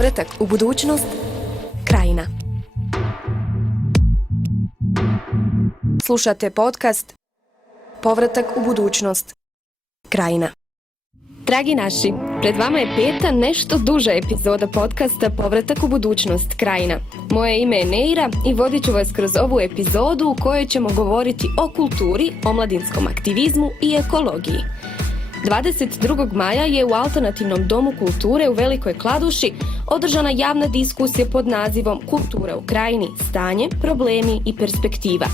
Povratak u budućnost, Krajina. Slušate podcast Povratak u budućnost, Krajina. Dragi naši, pred vama je peta nešto duža epizoda podcasta Povratak u budućnost, Krajina. Moje ime je Neira i vodit ću vas kroz ovu epizodu u kojoj ćemo govoriti o kulturi, omladinskom aktivizmu i ekologiji. 22. maja je u Alternativnom domu kulture u Velikoj Kladuši održana javna diskusija pod nazivom Kultura u Krajini, stanje, problemi i perspektiva.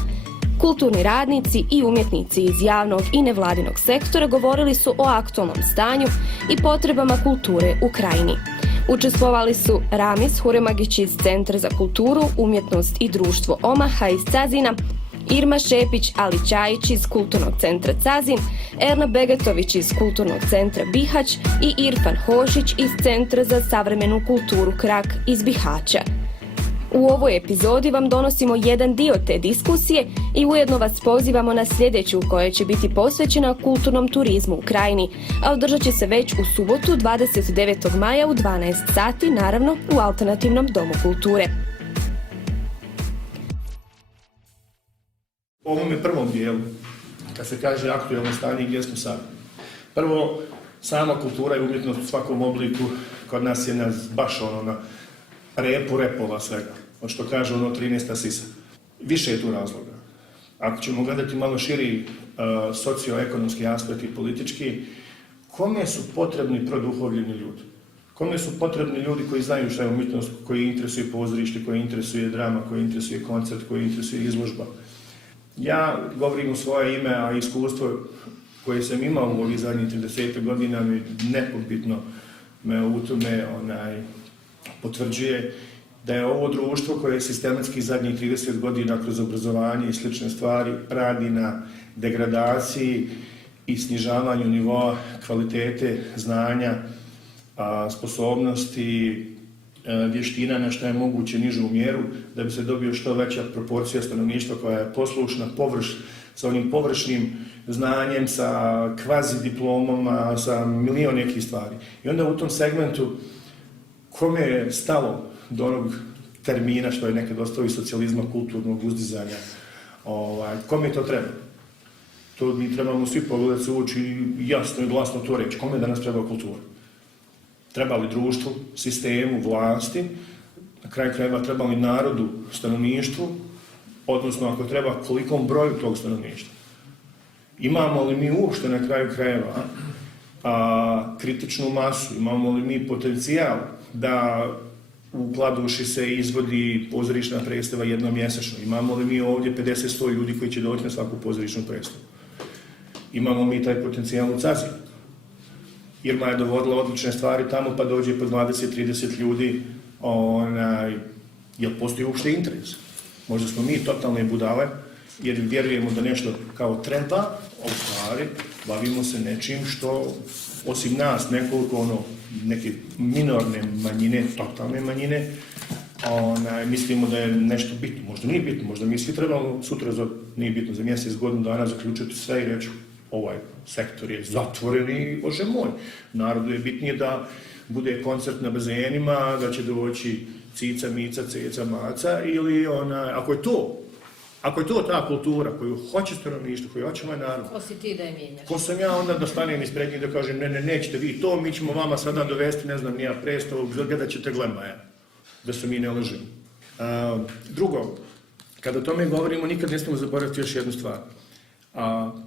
Kulturni radnici i umjetnici iz javnog i nevladinog sektora govorili su o aktualnom stanju i potrebama kulture u Krajini. Učestvovali su Ramis Huremagić iz Centra za kulturu, umjetnost i društvo Omaha iz Cazina, Irma Šepić Ali Ćajić iz Kulturnog centra Cazin, Erna Begatović iz Kulturnog centra Bihać i Irfan Hošić iz Centra za savremenu kulturu Krak iz Bihaća. U ovoj epizodi vam donosimo jedan dio te diskusije i ujedno vas pozivamo na sljedeću koja će biti posvećena kulturnom turizmu u Krajini, a održat će se već u subotu 29. maja u 12 sati, naravno u Alternativnom domu kulture. U ovome prvom dijelu, kad se kaže aktualno stanje gdje smo sad. Prvo, sama kultura i umjetnost u svakom obliku kod nas je baš na repu repova svega. Od što kaže 13. sisa. Više je tu razloga. Ako ćemo gledati malo širi socioekonomski aspekt i politički, kome su potrebni produhovljeni ljudi? Kome su potrebni ljudi koji znaju šta je umjetnost, koji interesuje pozorište, koji interesuje drama, koji interesuje koncert, koji interesuje izložba? Ja govorim u svoje ime, a iskustvo koje sam imao u ovih zadnjih 30 godina mi nepobitno me u tome potvrđuje da je ovo društvo koje je sistematski zadnjih 30 godina kroz obrazovanje i slične stvari radi na degradaciji i snižavanju nivoa kvalitete znanja, sposobnosti, vještina na što je moguće nižu mjeru, da bi se dobio što veća proporcija stanovništva koja je poslušna, sa onim površnim znanjem, sa kvazi diplomama, sa milion nekih stvari. I onda u tom segmentu, kome je stalo do onog termina što je nekad ostao iz socijalizma, kulturnog uzdizanja, kome to treba? To mi trebamo svi pogledati se u oči i jasno i glasno to reći. Kome danas treba kultura? Treba li društvu, sistemu, vlasti, na kraju krajeva treba li narodu, stanovništvu, odnosno ako treba kolikom broju tog stanovništva. Imamo li mi uopšte na kraju krajeva kritičnu masu, imamo li mi potencijal da u Kladuši se izvodi pozorišna predstava jednomjesečno, imamo li mi ovdje 50-100 ljudi koji će doći na svaku pozorišnu predstavu. Imamo mi taj potencijal u Cazinu. Irma je dovodila odlične stvari tamo, pa dođe po 20-30 ljudi, jel postoji uopšte interes? Možda smo mi totalne budale, jer vjerujemo da nešto kao treba, a u stvari bavimo se nečim što, osim nas, nekoliko neke minorne manjine, totalne manjine, mislimo da je nešto bitno. Možda nije bitno, možda mi svi trebamo sutra, nije bitno, za mjesec, godinu dana zaključiti sve i reći ovaj sektor je zatvoren i, Bože moj, narodu je bitnije da bude koncert na bazenima, da će doći cica, mica, ceca, maca, ili ako je to ta kultura koju hoće stanovništvo, koju hoće ovaj narod. Ko si ti da je mijenjaš? Ko sam ja onda da stanem ispred njih da kažem ne, nećete vi to, mi ćemo vama sada dovesti, ne znam, nija predstavu, gledat ćete glemaja, da se mi ne lažemo. Drugo, kada o tome govorimo, nikad ne smemo zaboraviti još jednu stvar.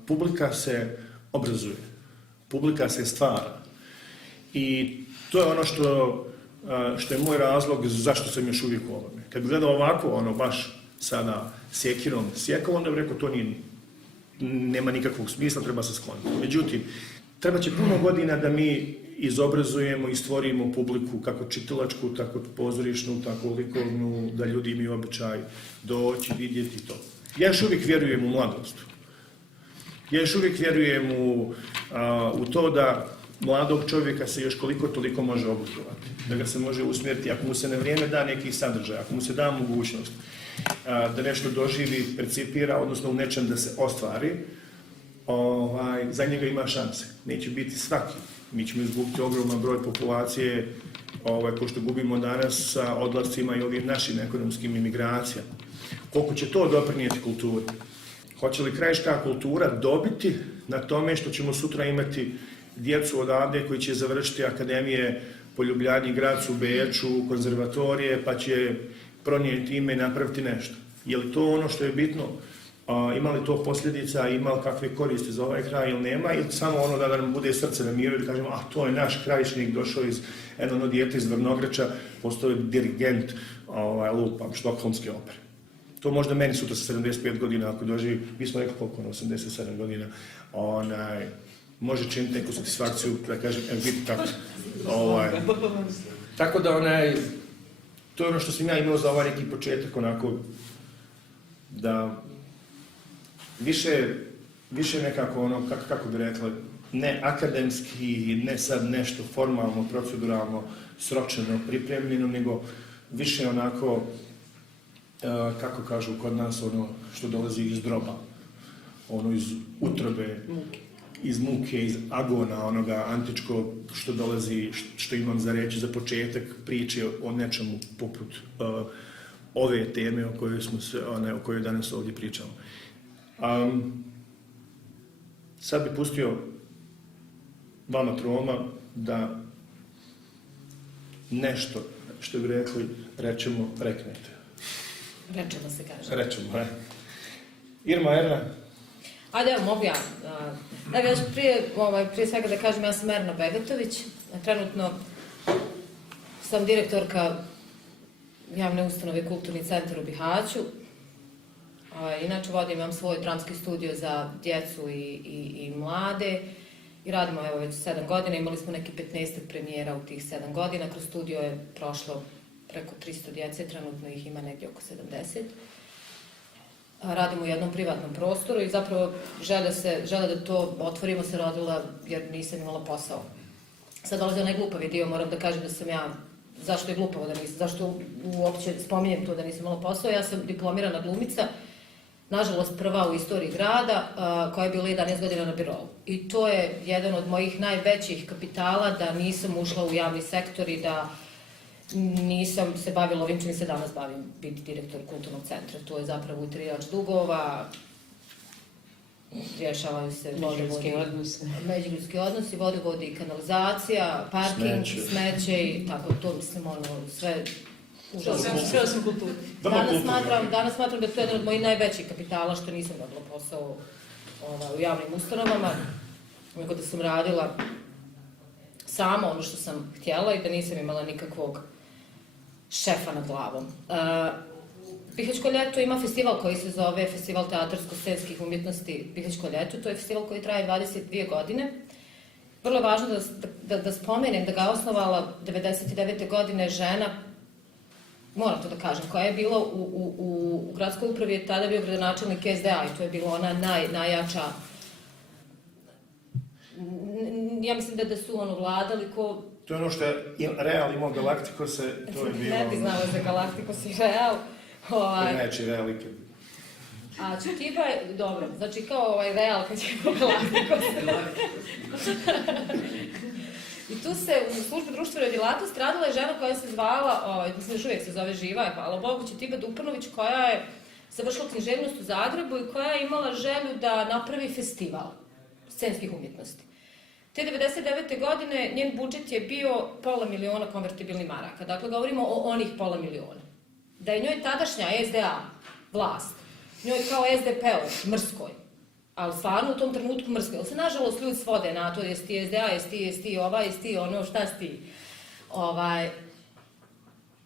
Publika se obrazuje, publika se stvara i to je ono što je moj razlog zašto sam još uvijek u ovome. Kad bi gledao ovako, baš sada sjekirom sjekao, onda bih rekao to nema nikakvog smisla, treba se skloniti. Međutim, treba će puno godina da mi izobrazujemo i stvorimo publiku kako čitalačku, tako pozorišnu, tako likovnu, da ljudi imaju običaj doći, vidjeti to. Ja još uvijek vjerujem u mladost. Ja još uvijek vjerujem u to da mladog čovjeka se još koliko toliko može oblikovati, da ga se može usmjeriti, ako mu se na vrijeme da neki sadržaj, ako mu se da mogućnost da nešto doživi, percipira, odnosno u nečem da se ostvari, za njega ima šanse. Neće biti svaki. Mi ćemo izgubiti ogroman broj populacije ko što gubimo danas sa odlascima i ovim našim ekonomskim imigracijama. Koliko će to doprinijeti kulturi? Hoće li krajiška kultura dobiti na tome što ćemo sutra imati djecu odavde koji će završiti akademije po Ljubljani, Gracu, Beču, konzervatorije, pa će pronijeti ime i napraviti nešto? Je li to ono što je bitno? Ima li to posljedica, ima li kakve koristi za ovaj kraj ili nema? Ili samo ono da nam bude srce na miru i da kažemo, to je naš krajišnik, došao iz jedno dijete iz Vrnogreča, postao je dirigent lupam, štokholmske opere. To možda meni sutra sa 75 godina, ako doživi, mi smo rekli koliko, 87 godina, može činiti neku satisfakciju, da kažem, biti tako. Tako da, to je ono što sam ja imao za ovaj neki početak, onako, da više nekako, ono, kako bi rekla, ne akademski, ne sad nešto formalno, proceduralno, sročeno, pripremljeno, nego više onako, kako kažu kod nas, ono što dolazi iz droba, ono iz utrobe, iz muke, iz agona, onoga antičkog što dolazi, što imam za reći za početak priče o nečemu poput ove teme o kojoj danas ovdje pričamo. Sad bi pustio vama troma da nešto, što bi rekli, reknete. Rečemo se kaže. Rečemo, Irma, Erna? Ajde, evo, mogu ja. Dakle, prije svega da kažem, ja sam Erna Begatović. Trenutno sam direktorka javne ustanove Kulturni centar u Bihaću. Inače, imam svoj dramski studio za djecu i mlade. I radimo evo već 7 godina. Imali smo neki 15 premijera u tih 7 godina. Kroz studio je prošlo preko 300 djece, trenutno ih ima negdje oko 70. Radimo u jednom privatnom prostoru i zapravo žele da to otvorimo se rodila jer nisam imala posao. Sad dolazi onaj glupavi dio, moram da kažem da sam ja, zašto je glupavo da nisam, zašto uopće spominjem to da nisam imala posao, ja sam diplomirana glumica, nažalost prva u istoriji grada, koja je bila 11 godina na birou. I to je jedan od mojih najvećih kapitala da nisam ušla u javni sektor i da nisam se bavila ovim čim se danas bavim, biti direktor kulturnog centra. To je zapravo utjerivač dugova, rješavaju se međuljudski odnosi, vodovodi i kanalizacija, parking, smeće i tako to, mislim, sve užasno. Sve osim kulturi. Danas smatram da to je jedan od mojih najvećih kapitala što nisam dobila posao u javnim ustanovama, nego da sam radila samo ono što sam htjela i da nisam imala nikakvog šefa nad glavom. Bihaćko ljeto ima festival koji se zove Festival teatarsko-scenskih umjetnosti Bihaćko ljeto. To je festival koji traje 22 godine. Vrlo je važno da spomenem da ga je osnovala 99. godine žena, moram to da kažem, koja je bila u gradskoj upravi, je tada bio gradonačelnik SDA i to je bila ona najjača. Ja mislim da su vladali ko... To je ono što je Real imao Galaktikose, to je bilo... Ne bi znala za Galaktikos i Real. Najjači Real ikad. A Čutiba je, dobro, znači kao Real kad je imao Galaktikos. I tu se u službi društvene djelatnosti radila je žena koja se zvala, mislim još uvijek se zove živa, je, hvala Bogu, Čutiba Dupanović, koja je završila književnost u Zagrebu i koja je imala želju da napravi festival scenskih umjetnosti. Te 99. godine njen budžet je bio $500.000 konvertibilnih maraka. Dakle, govorimo o onih $500.000. Da je njoj tadašnja SDA vlast, njoj kao SDP-u, mrskoj, ali stvarno u tom trenutku mrskoj, ali se nažalost ljudi svode na to, jesi ti SDA, jesi ti ovaj, jesi ti ono, šta si ti.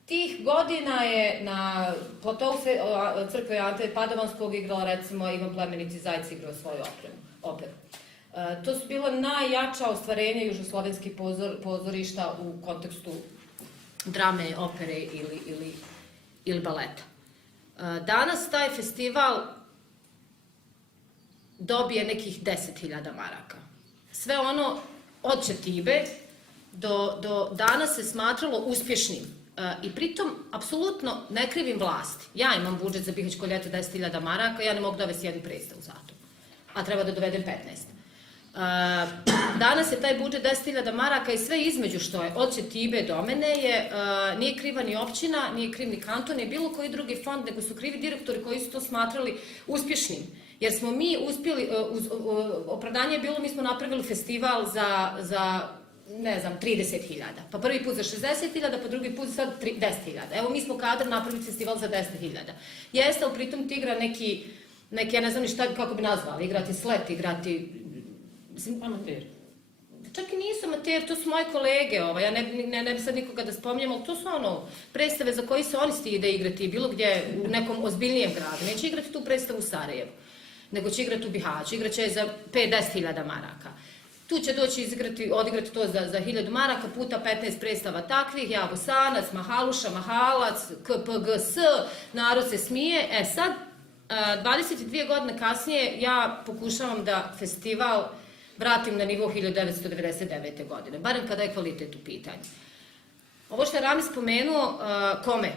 Tih godina je na platovu crkve Ante Padovanskog igrala, recimo, Ivan Plemenici Zajec igrao svoju operu. To su bila najjača ostvarenja južoslovenskih pozorišta u kontekstu drame, opere ili baleta. Danas taj festival dobije nekih 10.000 maraka. Sve ono od Četibe do danas se smatralo uspješnim. I pritom, apsolutno ne krivim vlasti. Ja imam budžet za Bihaćko ljeto 10.000 maraka, ja ne mogu dovesti jednu predstavu za to. a treba da dovedem 15. Danas je taj budžet 10.000 maraka i sve između što je od Ćetibe do mene je, nije kriva ni općina, nije kriv ni kanton, ni bilo koji drugi fond, nego su krivi direktori koji su to smatrali uspješnim. Jer smo mi uspjeli, opravdanje je bilo, mi smo napravili festival za ne znam, 30.000. Pa prvi put za 60.000, pa drugi put sad 10.000. Evo mi smo kadar napravili festival za 10.000. Jeste, ali pritom ti igra neki, ja ne znam ni šta, kako bi nazvali, igrati slet, igrati... Amater. Čak i nisu amater, to su moje kolege, ja ne bi sad nikoga da spominjem, ali to su predstave za koji se oni stide igrati bilo gdje u nekom ozbiljnijem gradu. Neće igrati tu predstavu u Sarajevu, nego će igrati u Bihaću, igraće za 5-10.000 maraka. Tu će doći odigrati to za 1.000 maraka puta 15 predstava takvih, ja Bosanac, Mahaluša, Mahalac, KPGS, narod se smije. Sad, 22 godine kasnije, ja pokušavam da festival vratim na nivo 1999. godine, barem kada je kvalitet u pitanju. Ovo što je Rami spomenuo, kome?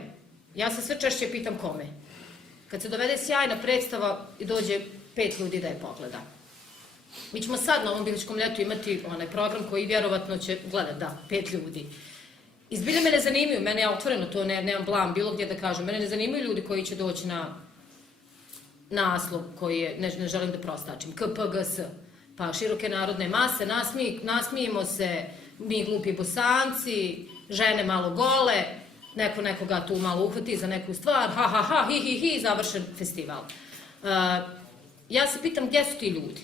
Ja se sve češće pitam kome. Kad se dovede sjajna predstava i dođe 5 ljudi da je pogleda. Mi ćemo sad na ovom Bihaćkom ljetu imati onaj program koji vjerovatno će gledati, 5 ljudi. Izbilje me ne zanimaju, mene je otvoreno to, nemam blam, bilo gdje da kažem, mene ne zanimaju ljudi koji će doći na naslov koji je, ne želim da prostačim, KPGS, pa široke narodne mase, nasmijemo se, mi glupi Bosanci, žene malo gole, neko nekoga tu malo uhvati za neku stvar, ha ha ha, hi hi hi, završen festival. Ja se pitam gdje su ti ljudi?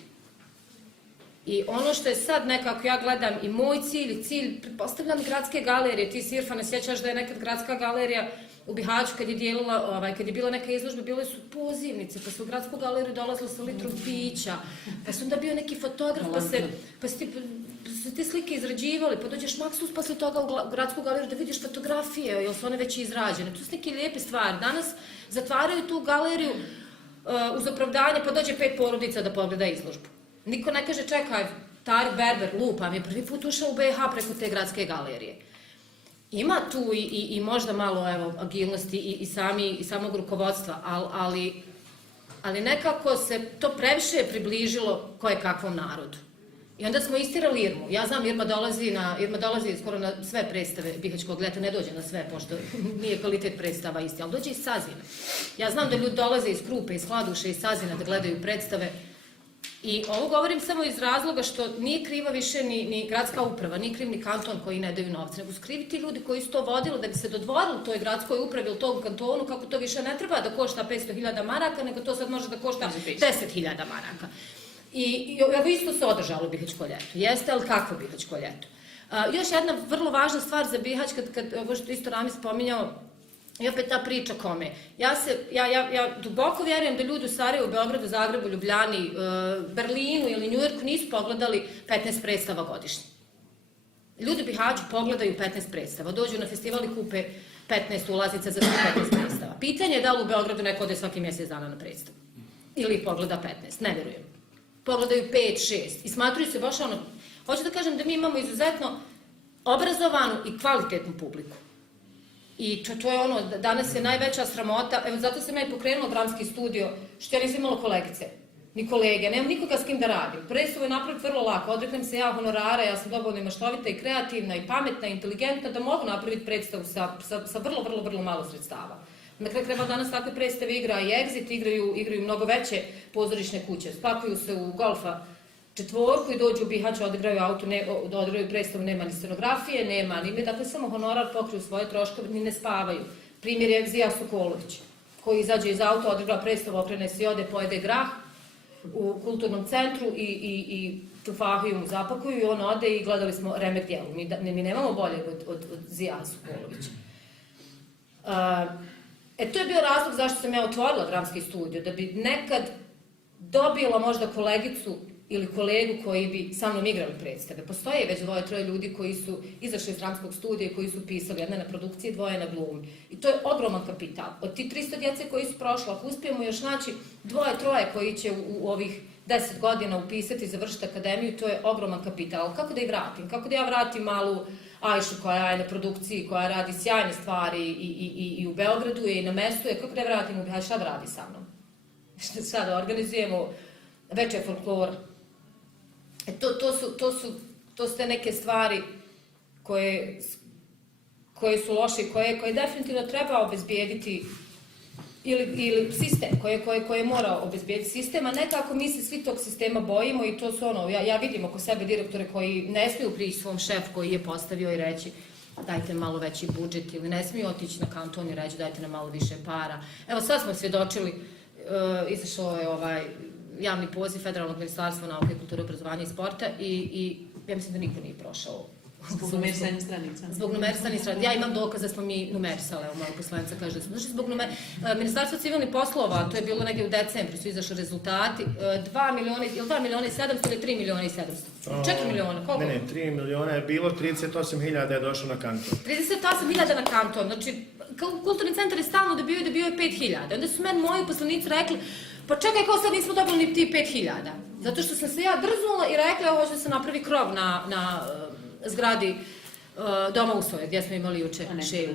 I ono što je sad nekako ja gledam i moj cilj, pretpostavljam gradske galerije, ti si Irfane sjećaš da je nekad gradska galerija u Bihaću kad je dijelila, kad je bila neka izložba, bile su pozivnice, pa su u gradsku galeriju dolazila sa litrom pića, pa su onda bio neki fotograf, pa su te slike izrađivali, pa dođeš maksus posle toga u gradsku galeriju da vidiš fotografije, jer su one već izrađene. To su neke lijepe stvari. Danas zatvaraju tu galeriju uz opravdanje, pa dođe 5 porodica da pogleda izložbu. Niko ne kaže, čekaj, Tarik Berber, lupam, je prvi put ušao u BiH preko te gradske galerije. Ima tu i možda malo agilnosti i samog rukovodstva, ali nekako se to previše približilo koje kakvom narodu. I onda smo istirali Irmu. Ja znam, Irma dolazi skoro na sve predstave Bihaćkog ljeta, ne dođe na sve, pošto nije kvalitet predstava isti, ali dođe iz Sazina. Ja znam da ljudi dolaze iz Krupe, iz Hladuše, iz Sazina da gledaju predstave. I ovo govorim samo iz razloga što nije kriva više ni gradska uprava, nije kriv ni kanton koji ne daju novce, nego su krivi ti ljudi koji su to vodili da bi se dodvorili toj gradskoj upravi ili tom kantonu, kako to više ne treba da košta 500.000 maraka, nego to sad može da košta 10.000 maraka. I ovo isto se održalo Bihaćko ljeto. Jeste, ali kako Bihaćko ljeto? Još jedna vrlo važna stvar za Bihać, kad ovo što isto Rami spominjao, i opet ta priča kome. Ja duboko vjerujem da ljudi u Sarajevu, Beogradu, Zagrebu, Ljubljani, Berlinu ili Njujorku nisu pogledali 15 predstava godišnje. Ljudi u Bihaću pogledaju 15 predstava, dođu na festival i kupe 15 ulaznica za 15 predstava. Pitanje je da li u Beogradu neko ode svaki mjesec dana na predstavu. Ili pogleda 15, ne vjerujem. Pogledaju 5, 6 i smatruju se baš hoću da kažem da mi imamo izuzetno obrazovanu i kvalitetnu publiku. I to je danas je najveća sramota, evo zato sam ja i pokrenula dramski studio, što ja nisam imala kolegice, ni kolege, nemam nikoga s kim da radim. Predstavu je napraviti vrlo lako, odreknem se ja honorara, ja sam dovoljno i maštovita i kreativna i pametna i inteligentna da mogu napraviti predstavu sa vrlo malo sredstava. Na kraju krajeva danas takve predstave igra i Exit, igraju mnogo veće pozorišne kuće, spakuju se u Golfa 4 i dođu u Bihać, odigraju predstavu, nema ni scenografije, nema ni, dakle samo honorar, pokriju svoje troškove, ni ne spavaju. Primjer je Zija Sokolović, koji izađe iz auta, odigra predstavu, okrene se i ode, pojede grah u kulturnom centru i tufahiju mu zapakuju i on ode i gledali smo remek djelu. Mi nemamo bolje od Zija Sokolovića. To je bio razlog zašto sam ja otvorila dramski studio, da bi nekad dobila možda kolegicu ili kolegu koji bi sa mnom igrali predstave. Postoje već 2-3 ljudi koji su izašli iz dramskog studija i koji su pisali, jedna na produkciji, 2 na glumi. I to je ogroman kapital. Od ti 300 djece koji su prošli, ako uspijemo još naći 2-3 koji će u ovih 10 godina upisati i završiti akademiju, to je ogroman kapital. Kako da ih vratim? Kako da ja vratim malu Ajšu koja je na produkciji, koja radi sjajne stvari i u Beogradu i na mestu, kako da je vratim u Bihać, šta da radi sa mnom? Šta da organizujemo veče folklor. To su te neke stvari koje su loše, koje definitivno treba obezbijediti ili sistem koje mora obezbijediti sistem, a nekako mi se svi tog sistema bojimo i to su ja vidim oko sebe direktore koji ne smiju prići svom šefu koji je postavio i reći dajte malo veći budžet ili ne smiju otići na kanton i reći dajte nam malo više para. Evo sad smo svjedočili, izašao je javni poziv Federalnog ministarstva nauke, kulture, obrazovanja i sporta i ja mislim da niko nije prošao. Zbog numerisanja stranica. Zbog numerisanja stranica. Ja imam dokaz da smo mi numerisale, moja poslanica kaže da smo. Znači, zbog Ministarstva civilnih poslova, to je bilo negdje u decembru, su izašli rezultati, 2 miliona i 700 ili 3 miliona i 700? 4 miliona, koliko? Ne, 3 miliona je bilo, 38.000 je došlo na kanton. 38.000 na kanton, znači kulturni centar je stalno dobio je 5.000. Onda su meni moji poslanici rekli, pa čekaj, kao sad nismo dobili ni ti 5.000. Zato što sam se ja drznula i rekla, hoće da se napravi krov na zgradi Doma usvoje, gdje smo imali juče šeju.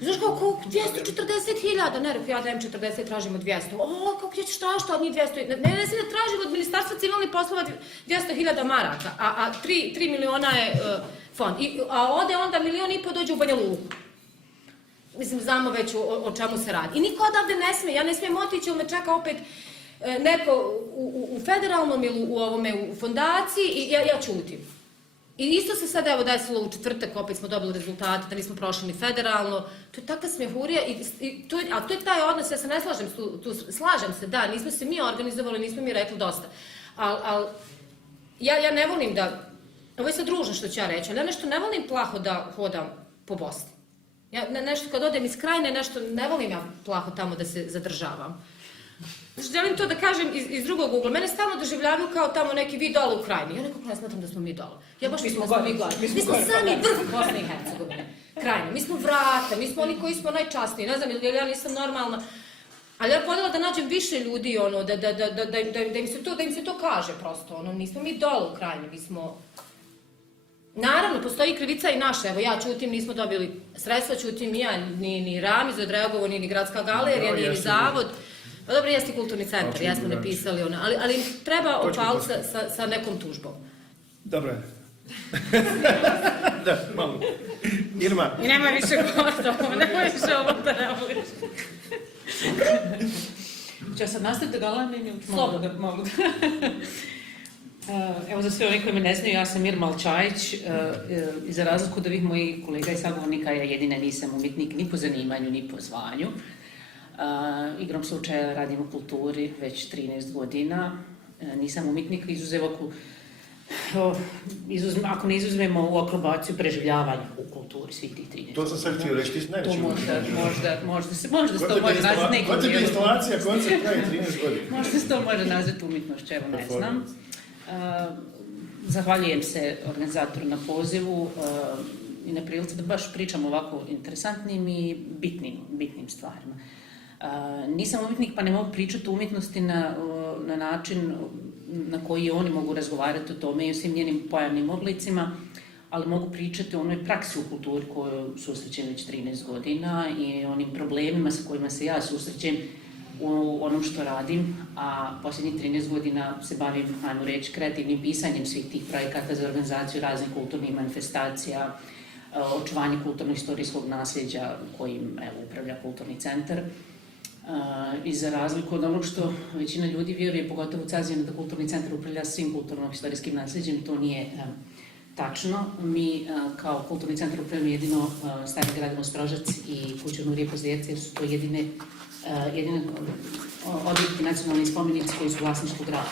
Znaš kako, 240.000, ne rekao, ja dajem 40, tražimo 200. O, kako ćeš šta, od njih 200? Ne se da tražimo od Ministarstva civilnih poslova 200.000 maraka, a 3 miliona je fond. A ode onda 1,5 miliona dođe u Banja Luku. Mislim, znamo već o čemu se radi. I niko odavde ne smije, ja ne smijem otići, me čeka opet neko u federalnom ili u fondaciji i ja ćutim. I isto se sad evo desilo u četvrtak, opet smo dobili rezultate, da nismo prošli ni federalno. To je takva smjehurija, a to je taj odnos, ja se ne slažem tu, slažem se, da, nismo se mi organizovali, nismo mi rekli dosta. Ali ja ne volim da, ovo je sad ružno što ću ja reći, ali ja nešto ne volim plaho da hodam po Bosni. Ja nešto kad odem iz Krajine, nešto ne volim ja plaho tamo da se zadržavam. Znači, želim to da kažem iz drugog ugla. Mene stalno doživljavaju kao tamo neki vi dole u Krajini. Ja nekako ne smatram da smo mi dole. Ja baš mislim da smo mi gore. Mi smo sami vrh Bosne i Hercegovine. Krajine. Mi smo vrata, mi smo oni koji smo najčasniji. Ne znam, jer ja nisam normalna. Ali ja voljela da nađem više ljudi, da im se to kaže prosto. Nismo mi dole u Krajini, mi smo... Naravno, postoji krivica i naša. Evo, ja ćutim, nismo dobili sredstva, ćutim i ja, ni Ramiz odreagovao, ni Gradska galerija, ni Zavod. Pa dobro, jeste kulturni centar, jesmo napisali ono, ali treba opaliti sa nekom tužbom. Dobro. Da, malo. Irma. I nema više gotovo, nema više ovo da ne voliš. Ću ja sad nastaviti da galamim ili mogu da... Evo za sve oni koji me ne znaju, ja sam Irma Alčajić i za razliku od ovih mojih kolega i sagovornika ja jedina nisam umjetnik ni po zanimanju, ni po zvanju. Igrom slučaja radim u kulturi već 13 godina. Nisam umjetnik, ako ne izuzmemo u akrobaciju preživljavanja u kulturi svih tih 13 godina. To sam sad htio reći, ti si najveći umjetnik. Možda se to može nazvati nekim dijelom. Kod je instalacija koncert traje 13 godina. Možda se to može nazvati umjetnošću, evo ne znam. Zahvaljujem se organizatoru na pozivu i na prilici da baš pričam ovako interesantnim i bitnim stvarima. Nisam umjetnik pa ne mogu pričati o umjetnosti na način na koji oni mogu razgovarati o tome i o svim njenim pojavnim oblicima, ali mogu pričati o onoj praksi u kulturi koju susrećem već 13 godina i onim problemima sa kojima se ja susrećem u onom što radim, a posljednjih 13 godina se bavim, ajmo reći, kreativnim pisanjem svih tih projekata za organizaciju raznih kulturnih manifestacija, očuvanje kulturno-istorijskog nasljeđa kojim upravlja kulturni centar. I za razliku od onog što većina ljudi vjeruje, pogotovo u Cazijanu, da kulturni centar upravlja svim kulturno-istorijskim nasljeđem, to nije tačno. Mi kao kulturni centar upravljamo jedino Stari grad Ostrožac i kuću Nurije Kozlijerca, jer su to jedine objekti nacionalni spomenici koji su vlasništvu grada.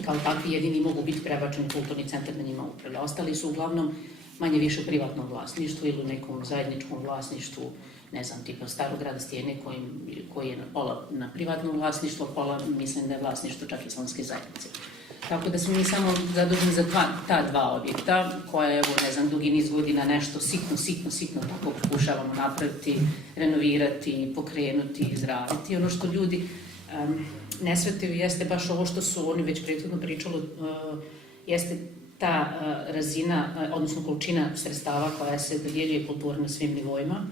I kao takvi jedini mogu biti prebačeni kulturni centar da njima upravlja. Ostali su uglavnom manje više u privatnom vlasništvu ili u nekom zajedničkom vlasništvu, ne znam, tipa Starog grada Stijene koji je pola na privatnom vlasništvu, pola mislim da je vlasništvo čak islamske zajednice. Tako da smo mi samo zaduženi za ta dva objekta koja, evo, ne znam, dugi niz godina nešto sitno tako pokušavamo napraviti, renovirati, pokrenuti, izraditi. Ono što ljudi ne shvataju jeste baš ovo što su oni već prethodno pričali, jeste ta razina, odnosno količina sredstava koja se dodjeljuje kulturi na svim nivoima,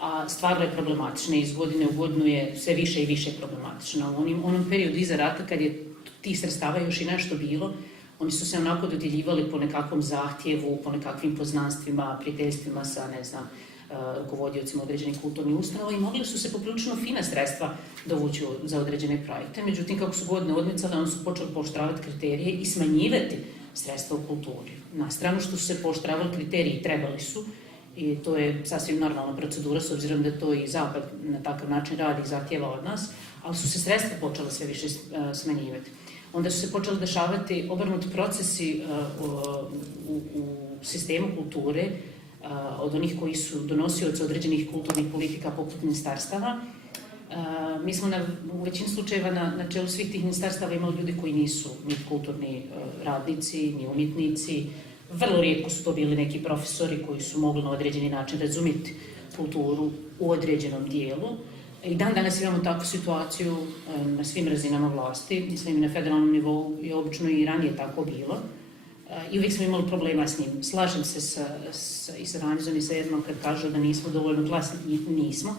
a stvarno je problematična. Iz godine u godinu je sve više i više problematična. U onom periodu iza rata kad je tih sredstava još i nešto bilo, oni su se onako dodjeljivali po nekakvom zahtjevu, po nekakvim poznanstvima, prijateljstvima sa, ne znam, rukovodiocima određenih kulturnih ustanova i mogli su se poprilično fina sredstva dovući za određene projekte. Međutim, kako su godine odmicale, oni su počeli pooštravati kriterije i smanjivati sredstva u kulturi. Na stranu što su se pooštravali kriteriji, trebali su, i to je sasvim normalna procedura, s obzirom da to i Zapad na takav način radi i zahtjeva od nas, ali su se sredstva počela sve više smanjivati. Onda su se počeli dešavati obrnuti procesi u sistemu kulture od onih koji su donosioci određenih kulturnih politika poput ministarstava. Mi smo u većini slučajeva na čelu svih tih ministarstava imali ljudi koji nisu ni kulturni radnici, ni umjetnici. Vrlo rijetko su to bili neki profesori koji su mogli na određeni način razumjeti kulturu u određenom dijelu. I dan danas imamo takvu situaciju na svim razinama vlasti, mislim na federalnom nivou je obično i ranije tako bilo. I uvijek smo imali problema s njim. Slažem se i sa Ranizom i sa jednom kad kažu da nismo dovoljno glasni, nismo.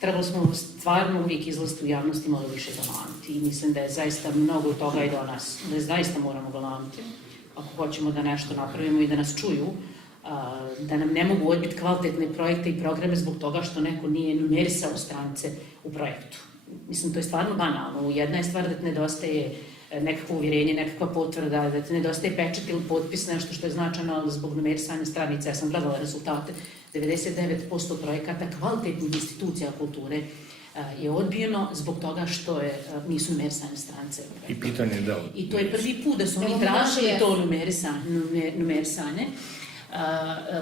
Trebali smo stvarno uvijek izlaziti u javnosti malo više galamiti. I mislim da je zaista mnogo toga i do nas, da zaista moramo galamiti ako hoćemo da nešto napravimo i da nas čuju, da nam ne mogu odbiti kvalitetne projekte i programe zbog toga što neko nije numerisao stranice u projektu. Mislim, to je stvarno banalno. Jedna je stvar da ti nedostaje nekakvo uvjerenje, nekakva potvrda, da ti nedostaje pečat ili potpis, nešto što je značajno, ali zbog numerisanja stranica, ja sam gledala rezultate, 99% projekata kvalitetnih institucija kulture je odbijeno zbog toga što nisu numerisane stranice. I pitanje je da li. I to je prvi put da su oni tražili to numerisanje.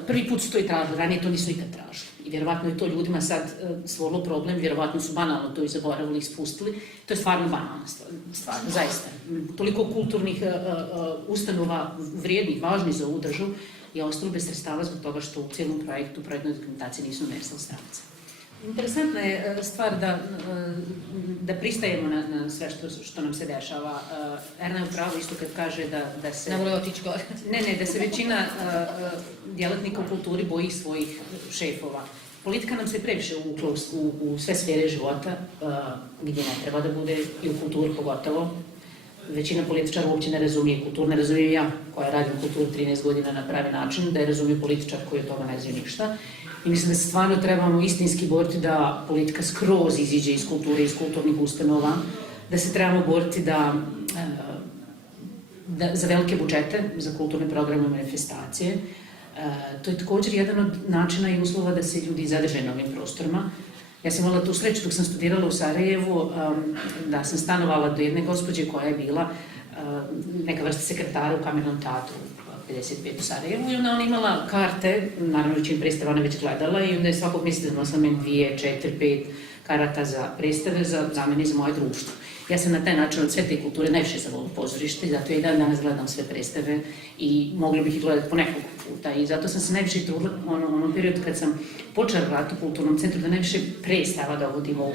Prvi put su to i tražili, ranije to nisu nikad tražili. I vjerovatno je to ljudima sad stvorilo problem, vjerovatno su banalno to i zaboravili i ispustili. To je stvarno banalna stvar, zaista. Toliko kulturnih ustanova vrijednih, važnih za ovu državu je ostalo bez sredstava zbog toga što u cijelom projektu, projektnoj dokumentaciji nisu numerisali stranice. Interesantna je stvar da pristajemo na sve što nam se dešava. Erna je upravo isto kad kaže da se... Ne vole otići gore. Ne, da se većina djelatnika u kulturi boji svojih šefova. Politika nam se previše uvukla u sve sfere života, gdje ne treba da bude, i u kulturi pogotovo. Većina političara uopće ne razumije kulturu, ne razumijem ja koja radim u kulturi 13 godina na pravi način, da je razumije političar koji od toga ne razumije ništa. I mislim da se stvarno trebamo istinski boriti da politika skroz iziđe iz kulture, iz kulturnih ustanova, da se trebamo boriti za velike budžete, za kulturne programe i manifestacije. To je također jedan od načina i uslova da se ljudi zadrže na ovim prostorima. Ja sam imala tu sreću dok sam studirala u Sarajevu, da sam stanovala do jedne gospođe koja je bila neka vrsta sekretara u Kamernom teatru 55 u Sarajevu, i onda ona imala karte, naravno čim predstava ona već gledala, i onda je svakog mjeseca donosila meni 2, 4, 5 karata za predstave za mene i za moje društvo. Ja sam na taj način od sve te kulture najviše zavolila pozorište, zato ja i dan danas gledam sve predstave i mogla bih ih gledati po nekoliko puta, i zato sam se najviše trudila u onom periodu kad sam počela raditi u kulturnom centru da najviše predstava dovodimo u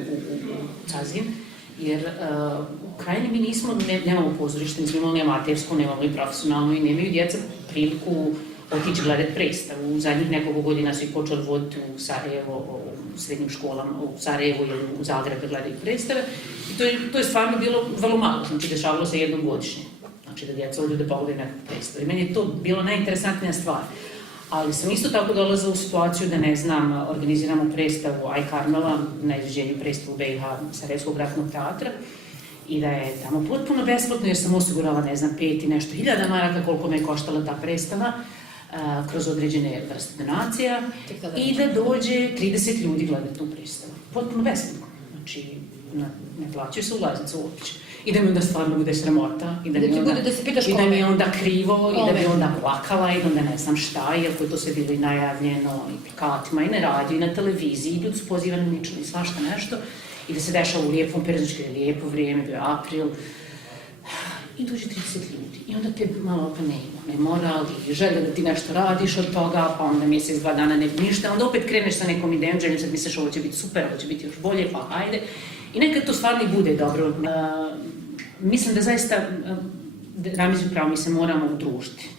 Cazin, jer u Krajini mi nemamo pozorište, nismo imali amatersku, nemamo i profesionalnu, i nemaju djeca priliku otići gledati predstavu. U zadnjih nekoliko godina su ih počeli voditi u Sarajevo, u srednjim školama, u Sarajevu ili u Zagrebu gledaju predstave. I to je stvarno bilo vrlo malo, znači dešavalo se jednom godišnje. Znači da djeca ovdje da pogledaju nekakvu predstavu. I meni je to bila najinteresantnija stvar. Ali sam isto tako dolazila u situaciju da, ne znam, organiziramo predstavu Aj Karmela na izvođenju predstavu BiH Sarajevskog ratnog teatra, i da je tamo potpuno besplatno, jer sam osigurala, ne znam, 5 i nešto hiljada maraka koliko me je koštala ta predstava, kroz određene vrste donacija, i da dođe 30 ljudi gledati tu predstavu. Potpuno besplatno. Znači, ne plaćaju se ulaznicu uopće. I da mi onda stvarno bude sramota, i da mi je onda krivo, i da bi onda plakala, i onda ne znam šta, iako je to sve bilo i najavljeno, i plakatima, i na radiju, i na televiziji, i ljudi su pozivani ničem, i svašta nešto, i da se dešava u lijepom periodu, znači je lijepo vrijeme, bio je april, i dođe 30 ljudi. I onda te malo pa ne moral i želja da ti nešto radiš od toga, pa onda mjesec, 2 dana ne ništa, onda opet kreneš sa nekom idejom, želim sad misliš ovo će biti super, ovo će biti još bolje, pa ajde. I nekad to stvarno i bude dobro. Mislim da zaista, Ramiz upravo, mi se moramo udružiti,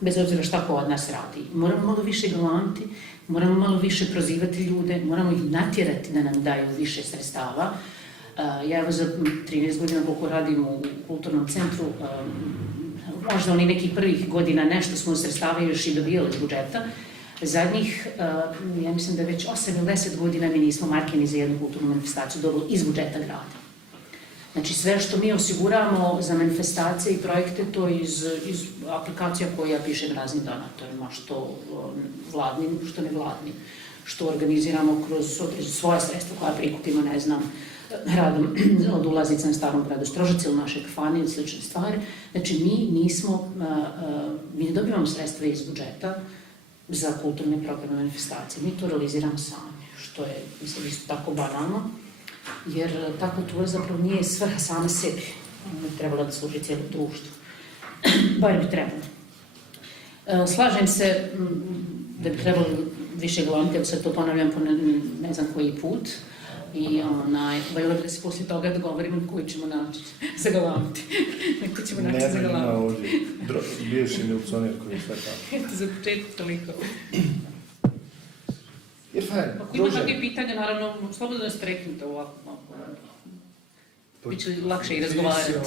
bez obzira šta ko od nas radi. Moramo malo više galamiti, moramo malo više prozivati ljude, moramo ih natjerati da nam daju više sredstava. Ja evo za 13 godina koliko radim u kulturnom centru, možda oni nekih prvih godina nešto smo sredstava još i dobijali iz budžeta. Zadnjih, ja mislim da već 8 ili 10 godina mi nismo markeni za jednu kulturnu manifestaciju dobili iz budžeta grada. Znači sve što mi osiguramo za manifestacije i projekte, to iz aplikacija koje ja pišem raznim donatorima, što vladnim, što nevladnim, što organiziramo kroz svoje sredstva koja prikupimo, ne znam, radom od ulaznica na Starom gradu Strožac ili našeg Fani ili slične stvari. Znači mi ne dobivamo sredstva iz budžeta za kulturne programe manifestacije. Mi to realiziramo sami, što je, mislim, isto tako banalno, jer ta kultura zapravo nije svrha sama sebi. Ona bi trebala da služi cijelom društvu. Bar bi trebalo. Slažem se da bi trebalo više galamiti, evo sad to ponavljam po ne znam koji put. I valjda da se poslije toga dogovorimo koji ćemo naći za galamiti. Neko ćemo naći za galamiti. Nema ovdje. Bivši milcioner koji je sve tako. Eto, za početak toliko. Irfan, Ako ima kakve pitanja, naravno, slobodno nas preknite ovako. Biće lakše i razgovarati. Ti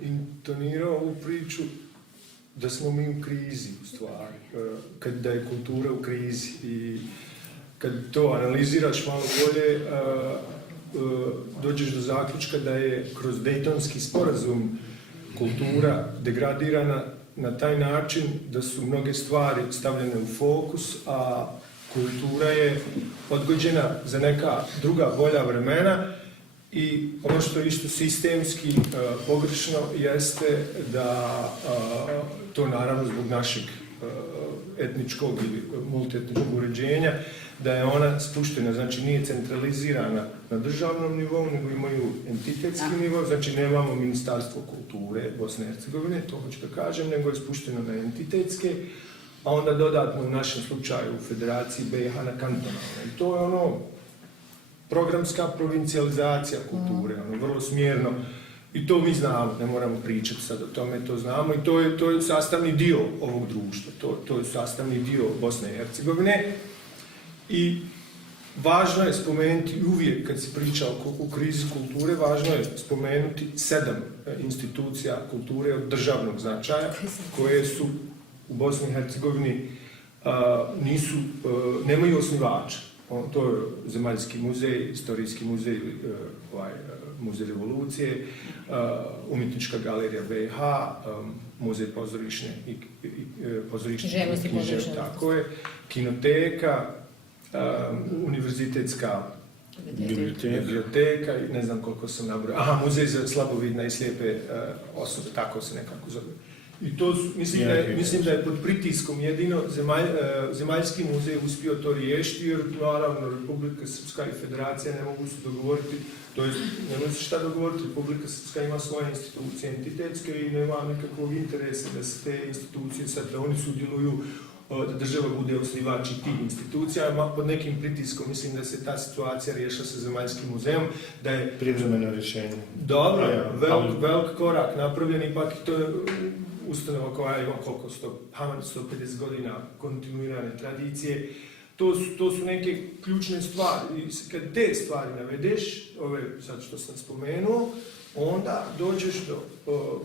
si intonirao ovu priču da smo mi u krizi, u stvari. Da je kultura u krizi. I kad to analiziraš malo bolje, dođeš do zaključka da je kroz Dejtonski sporazum kultura degradirana na taj način da su mnoge stvari stavljene u fokus, a kultura je odgođena za neka druga bolja vremena. I ono što je isto sistemski pogrešno jeste da to naravno zbog našeg etničkog ili multietničkog uređenja, da je ona spuštena, znači nije centralizirana na državnom nivou, nego imaju entitetski nivo, znači nemamo Ministarstvo kulture Bosne i Hercegovine, to hoću da kažem, nego je spušteno na entitetske, a onda dodatno u našem slučaju u Federaciji BiH na kantonalne. I to je ono programska provincijalizacija kulture, ono vrlo smjerno. I to mi znamo, ne moramo pričati sad o tome, to znamo i to je sastavni dio ovog društva, to je sastavni dio Bosne i Hercegovine. I važno je spomenuti uvijek kad se priča o krizi kulture, važno je spomenuti 7 institucija kulture od državnog značaja koje su u Bosni i Hercegovini nemaju osnivača. To je Zemaljski muzej, Istorijski muzej, Muzej revolucije, Umjetnička galerija BiH, Muzej pozorišne i književnosti, tako je, Kinoteka, Univerzitetska biblioteka i ne znam koliko sam nabrojao. Muzej za slabovidne i slijepe osobe, tako se nekako zove. I to mislim da je pod pritiskom jedino Zemaljski muzej uspio to riješiti, jer naravno Republika Srpska i Federacija ne mogu se dogovoriti, to jest ne mogu se šta dogovoriti, Republika Srpska ima svoje institucije entitetske i nema nekakvog interesa da se te institucije sad, da oni sudjeluju, da država bude osnivač i tih institucija, pod nekim pritiskom mislim da se ta situacija riješa sa Zemaljskim muzejom, da je privremeno rješenje. Dobro, velik korak napravljen, ipak to je ustanova koja ima koliko 150 godina kontinuirane tradicije. To su neke ključne stvari. I kad te stvari navedeš, ove sad što sam spomenuo, onda dođeš do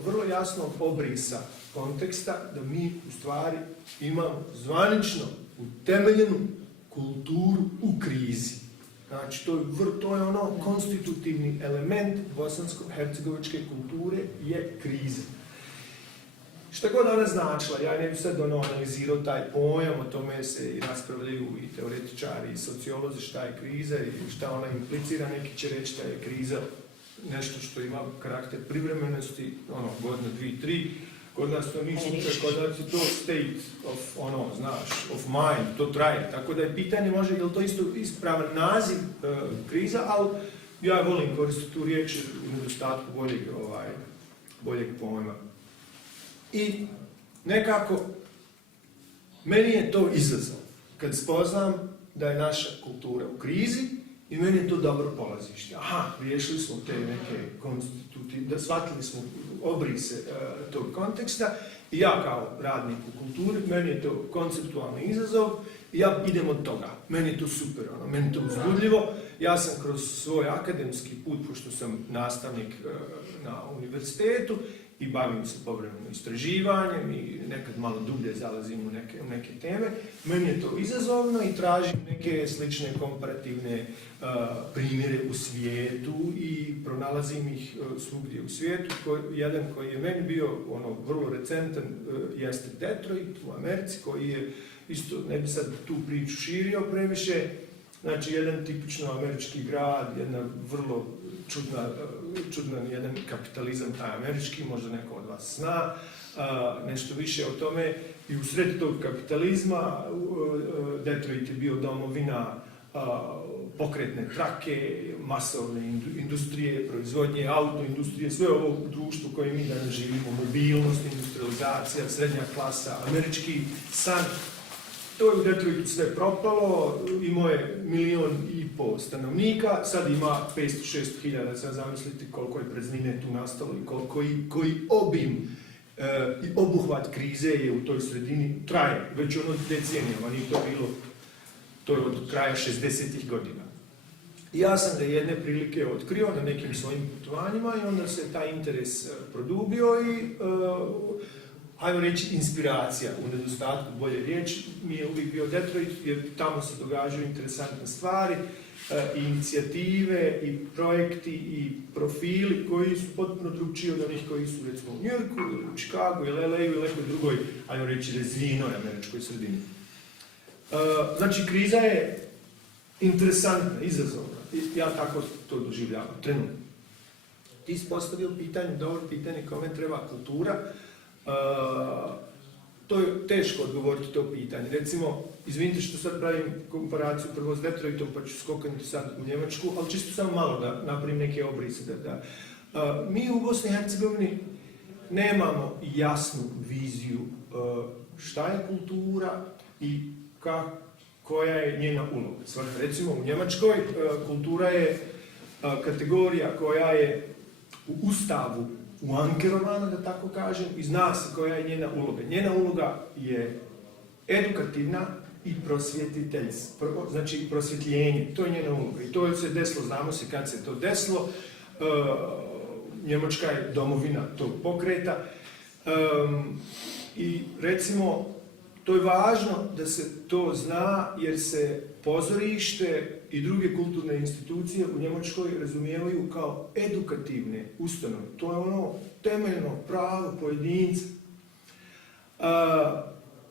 vrlo jasnog obrisa konteksta da mi u stvari imamo zvanično utemeljenu kulturu u krizi. Znači, to je ono konstitutivni element bosansko-hercegovičke kulture je kriza. Šta god ona značila, ja ne bih sad analizirao taj pojam, o tome se i raspravljaju i teoretičari i sociolozi šta je kriza i šta ona implicira, neki će reći da je kriza nešto što ima karakter privremenosti, godina, 2, 3, kod nas to nisu, kod nas je to state of mind, to traje, tako da je pitanje može, je li to isto ispravan naziv kriza, ali ja volim koristiti tu riječ u nedostatku boljeg pojma. I nekako, meni je to izazov, kad spoznam da je naša kultura u krizi i meni je to dobro polazište. Riješili smo te neke konstitutive, shvatili smo obrise tog konteksta i ja kao radnik u kulturi, meni je to konceptualni izazov Ja idem od toga, meni je to super, meni je to uzbudljivo. Ja sam kroz svoj akademski put, pošto sam nastavnik na univerzitetu i bavim se povremeno istraživanjem i nekad malo dublje zalazim u neke teme, meni je to izazovno i tražim neke slične komparativne primjere u svijetu i pronalazim ih svugdje u svijetu. Jedan koji je meni bio vrlo recentan jeste Detroit u Americi, koji je isto, ne bi sad tu priču širio previše, znači jedan tipično američki grad, jedna vrlo čudan jedan kapitalizam taj američki, možda neko od vas zna, nešto više o tome. I u sred tog kapitalizma Detroit je bio domovina pokretne trake, masovne industrije, proizvodnje, autoindustrije, sve ovo u društvu koje mi danas živimo, mobilnost, industrializacija, srednja klasa, američki san. To je u Detroitu sve propalo, imao je 1,5 milijuna stanovnika, sad ima 500-600 sad zamislite koliko je praznine tu nastalo i koji obim i obuhvat krize je u toj sredini traje, već decenijama, nije to bilo, to je od kraja 60-ih godina. Ja sam da jedne prilike otkrio na nekim svojim putovanjima i onda se taj interes produbio i ajmo reći, inspiracija, u nedostatku bolje riječi, mi je uvijek bio Detroit, jer tamo se događaju interesantne stvari, i inicijative, i projekti, i profili koji su potpuno drugčiji od onih koji su recimo u New Yorku, ili u Chicagu, ili LA, ili nekoj drugoj, ajmo reći, razvijenoj američkoj sredini. Znači, kriza je interesantna, izazovna, ja tako to doživljavam, trenutno. Ti si postavio pitanje, dobro pitanje, kome treba kultura. To je teško odgovoriti to pitanje. Recimo, izvinite što sad pravim komparaciju prvo s Detroitom, pa ću skoknuti sad u Njemačku, ali čisto samo malo da napravim neke obrise. Mi u Bosni i Hercegovini nemamo jasnu viziju šta je kultura i koja je njena uloga. Recimo, u Njemačkoj kultura je kategorija koja je u Ustavu uankerovana, da tako kažem, i zna se koja je njena uloga. Njena uloga je edukativna i prosvjetiteljstva, znači prosvjetljenje, to je njena uloga. I to se desilo, znamo se kad se to desilo, Njemačka je domovina tog pokreta i recimo, to je važno da se to zna jer se pozorište i druge kulturne institucije u Njemačkoj razumijevaju kao edukativne ustanove. To je temeljno pravo pojedinca.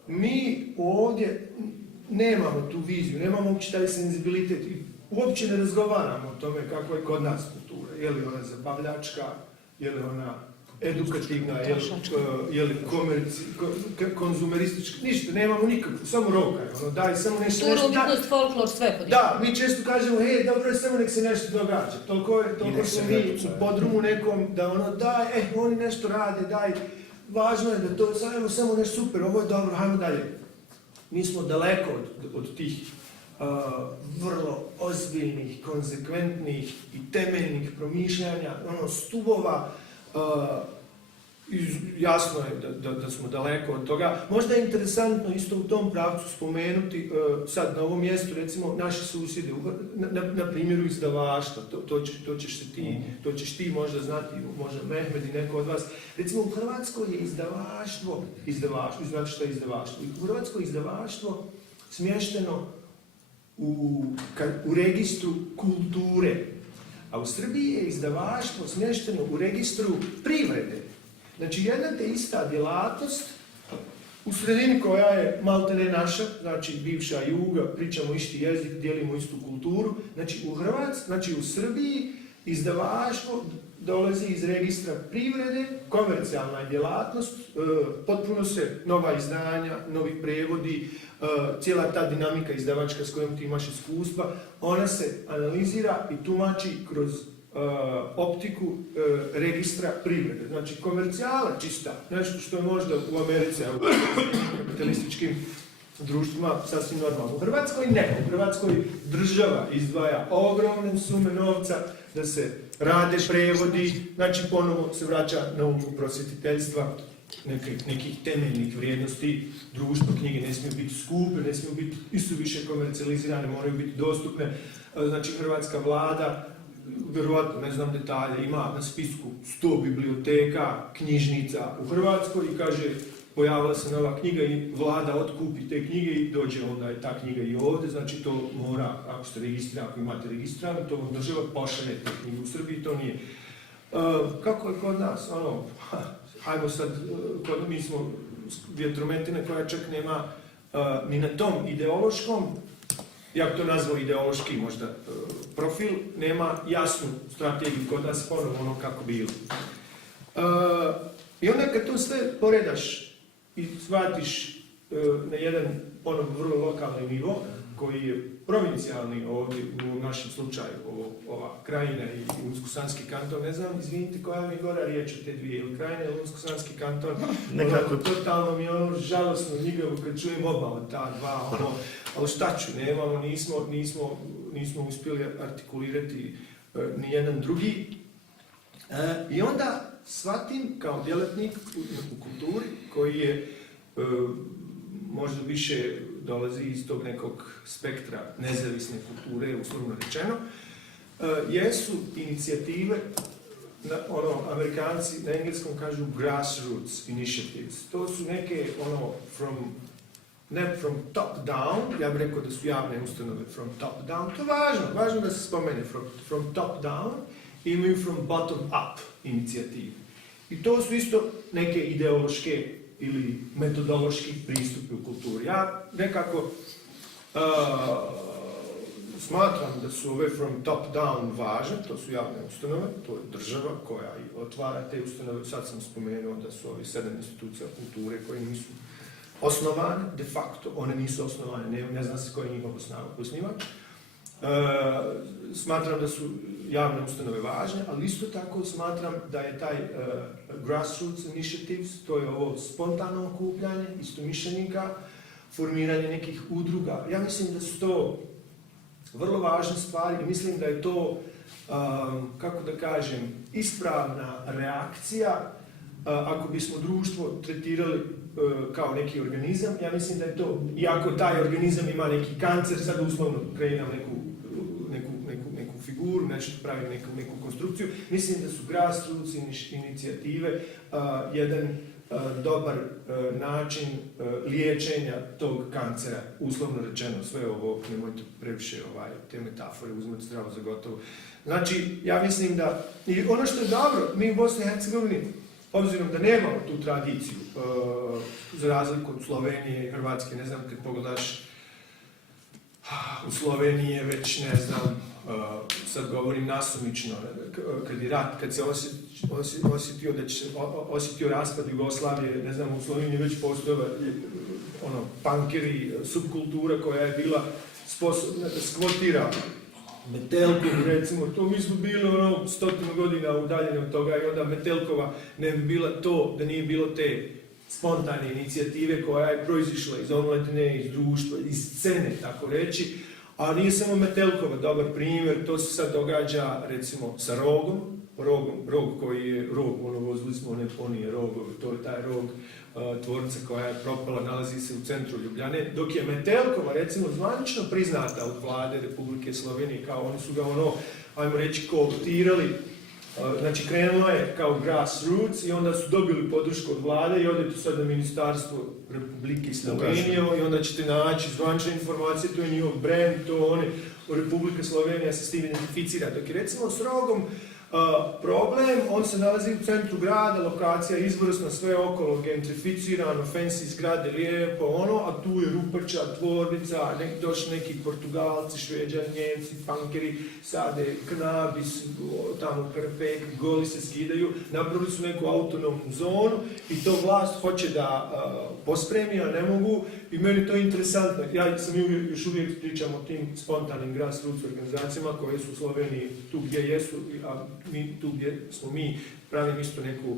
Mi ovdje nemamo tu viziju, nemamo uopće taj senzibilitet i uopće ne razgovaramo o tome kako je kod nas kultura. Je li ona zabavljačka, je li ona edukativna, je li konzumeristička, ništa, nemamo nikakvu, samo rokaj, daj samo nešto. Kulturu, umjetnost, folklor, sve podijemo. Da, mi često kažemo, hej, dobro je samo nek se nešto događa, toliko smo mi u podrumu nekom, da daj, oni nešto rade, daj, važno je da to, samo nešto super, ovo je dobro, hajmo dalje. Mi smo daleko od tih vrlo ozbiljnih, konsekventnih i temeljnih promišljanja, stubova. Jasno je da smo daleko od toga. Možda je interesantno isto u tom pravcu spomenuti sad na ovom mjestu recimo naši susjede na primjeru izdavaštva, to ćeš ti možda znati, možda Mehmed i neko od vas. Recimo u Hrvatskoj je izdavaštvo, znate što je izdavaštvo? U Hrvatskoj je izdavaštvo smješteno u registru kulture. A u Srbiji je izdavaštvo smješteno u registru privrede. Znači, jedna te ista djelatnost u sredini koja je maltene naša, znači bivša Juga, pričamo isti jezik, dijelimo istu kulturu. Znači, u Srbiji izdavaštvo dolazi iz registra privrede, komercijalna je djelatnost, potpuno se nova izdanja, novi prevodi, cijela ta dinamika izdavačka s kojom ti imaš iskustva, ona se analizira i tumači kroz optiku registra privrede. Znači komercijala čista, nešto što je možda u Americi, u kapitalističkim društvima sasvim normalno. U Hrvatskoj ne. U Hrvatskoj država izdvaja ogromne sume novca da se rade prevodi, znači ponovo se vraća na ulogu prosvjetiteljstva, nekih temeljnih vrijednosti društva. Knjige ne smiju biti skupe, ne smiju biti isuviše komercijalizirane, moraju biti dostupne. Znači, hrvatska vlada, vjerovatno, ne znam detalje, ima na spisku 100 biblioteka, knjižnica u Hrvatskoj i kaže, pojavila se nova knjiga i vlada otkupi te knjige i dođe onda je ta knjiga i ovdje, znači to mora, ako ste registrirani, ako imate registrirano, to vam država pošalje te knjige u Srbiji, to nije. Kako je kod nas? Hajmo sad, mi smo vjetrometina koja čak nema ni na tom ideološkom, ja bih to nazvao ideološki možda profil, nema jasnu strategiju kod nas ponovno kako bilo. I onda kad to sve poredaš i shvatiš na jedan ponovno vrlo lokalni nivo, koji je provincijalni ovdje u našem slučaju, ova Krajina i Unsko-Sanski kanton, ne znam, izvinite koja mi gora riječ o te dvije, ili Krajina ili Unsko-Sanski kanton, nekako totalno mi je žalosno njegov kad čujem oba od ta dva, ali šta ću, nemamo, nismo uspjeli artikulirati ni jedan drugi. I onda shvatim kao djelatnik u kulturi koji je možda više dolazi iz tog nekog spektra nezavisne kulture, uslovno rečeno, jesu inicijative, Amerikanci na engleskom kažu grassroots initiatives. To su neke, ne from top down, ja bih rekao da su javne ustanove from top down, to je važno da se spomene from top down, imaju from bottom up inicijative. I to su isto neke ideološke ili metodološki pristupi u kulturi. Ja nekako smatram da su ove from top down važne, to su javne ustanove, to je država koja i otvara te ustanove. Sad sam spomenuo da su ovi 7 institucija kulture koje nisu osnovane, de facto, one nisu osnovane, ne zna se koji je njihov osnivač. Smatram da su javne ustanove važne, ali isto tako smatram da je taj grassroots initiatives, to je ovo spontano okupljanje istomišljenika, formiranje nekih udruga. Ja mislim da su to vrlo važne stvari i mislim da je to, kako da kažem, ispravna reakcija ako bismo društvo tretirali kao neki organizam. Ja mislim da je to, iako taj organizam ima neki kancer, sad uslovno kreiram neku figuru, nešto pravi neku konstrukciju, mislim da su grassroots inicijative jedan dobar način liječenja tog kancera, uslovno rečeno, sve ovo, nemojte previše te metafore uzmeti zdravo za gotovo. Znači, ja mislim da, i ono što je dobro, mi u Bosni i Hercegovini, obzirom da nemamo tu tradiciju, za razliku od Slovenije i Hrvatske, ne znam, kad pogledaš, u Sloveniji je već, ne znam, sad govorim nasumično, kad je rat, kad se osjetio da će se osjetio raspad Jugoslavije, ne znam, u Sloveniji već postojala punkeri, subkultura koja je bila sposobna da skvotira Metelkovu, recimo, to mi smo bili 100 godina udaljeni od toga i onda Metelkova ne bi bila to, da nije bilo te spontane inicijative koja je proizišla iz omladine, iz društva, iz scene, tako reći. A nije samo Metelkova dobar primjer, to se sad događa recimo sa Rogom. Rog koji je Rog, vozili smo one Rogove, to je taj Rog, tvornica koja je propala, nalazi se u centru Ljubljane, dok je Metelkova recimo zvanično priznata od vlade Republike Slovenije, kao oni su ga ajmo reći, kooptirali. Znači, krenula je kao grassroots i onda su dobili podršku od vlade i odete sad na Ministarstvo Republike Slovenije i onda ćete naći zvanične informacije, to je njihov brand, to oni, Republika Slovenija se s tim identificira. Dok je recimo s Rogom problem, on se nalazi u centru grada, lokacija izvrsna, sve okolo gentrificirano, fancy zgrade, lijepo, a tu je rupača, tvornica, došli neki Portugalci, Šveđani, Njemci, punkeri, sade knabis, tamo karpek, goli se skidaju, napravili su neku autonomnu zonu i to vlast hoće da pospremi, a ne mogu i meni to je interesantno. Ja sam još uvijek pričam o tim spontanim grassroots organizacijama koje su u Sloveniji tu gdje jesu, a mi tu gdje smo mi, pravim isto neku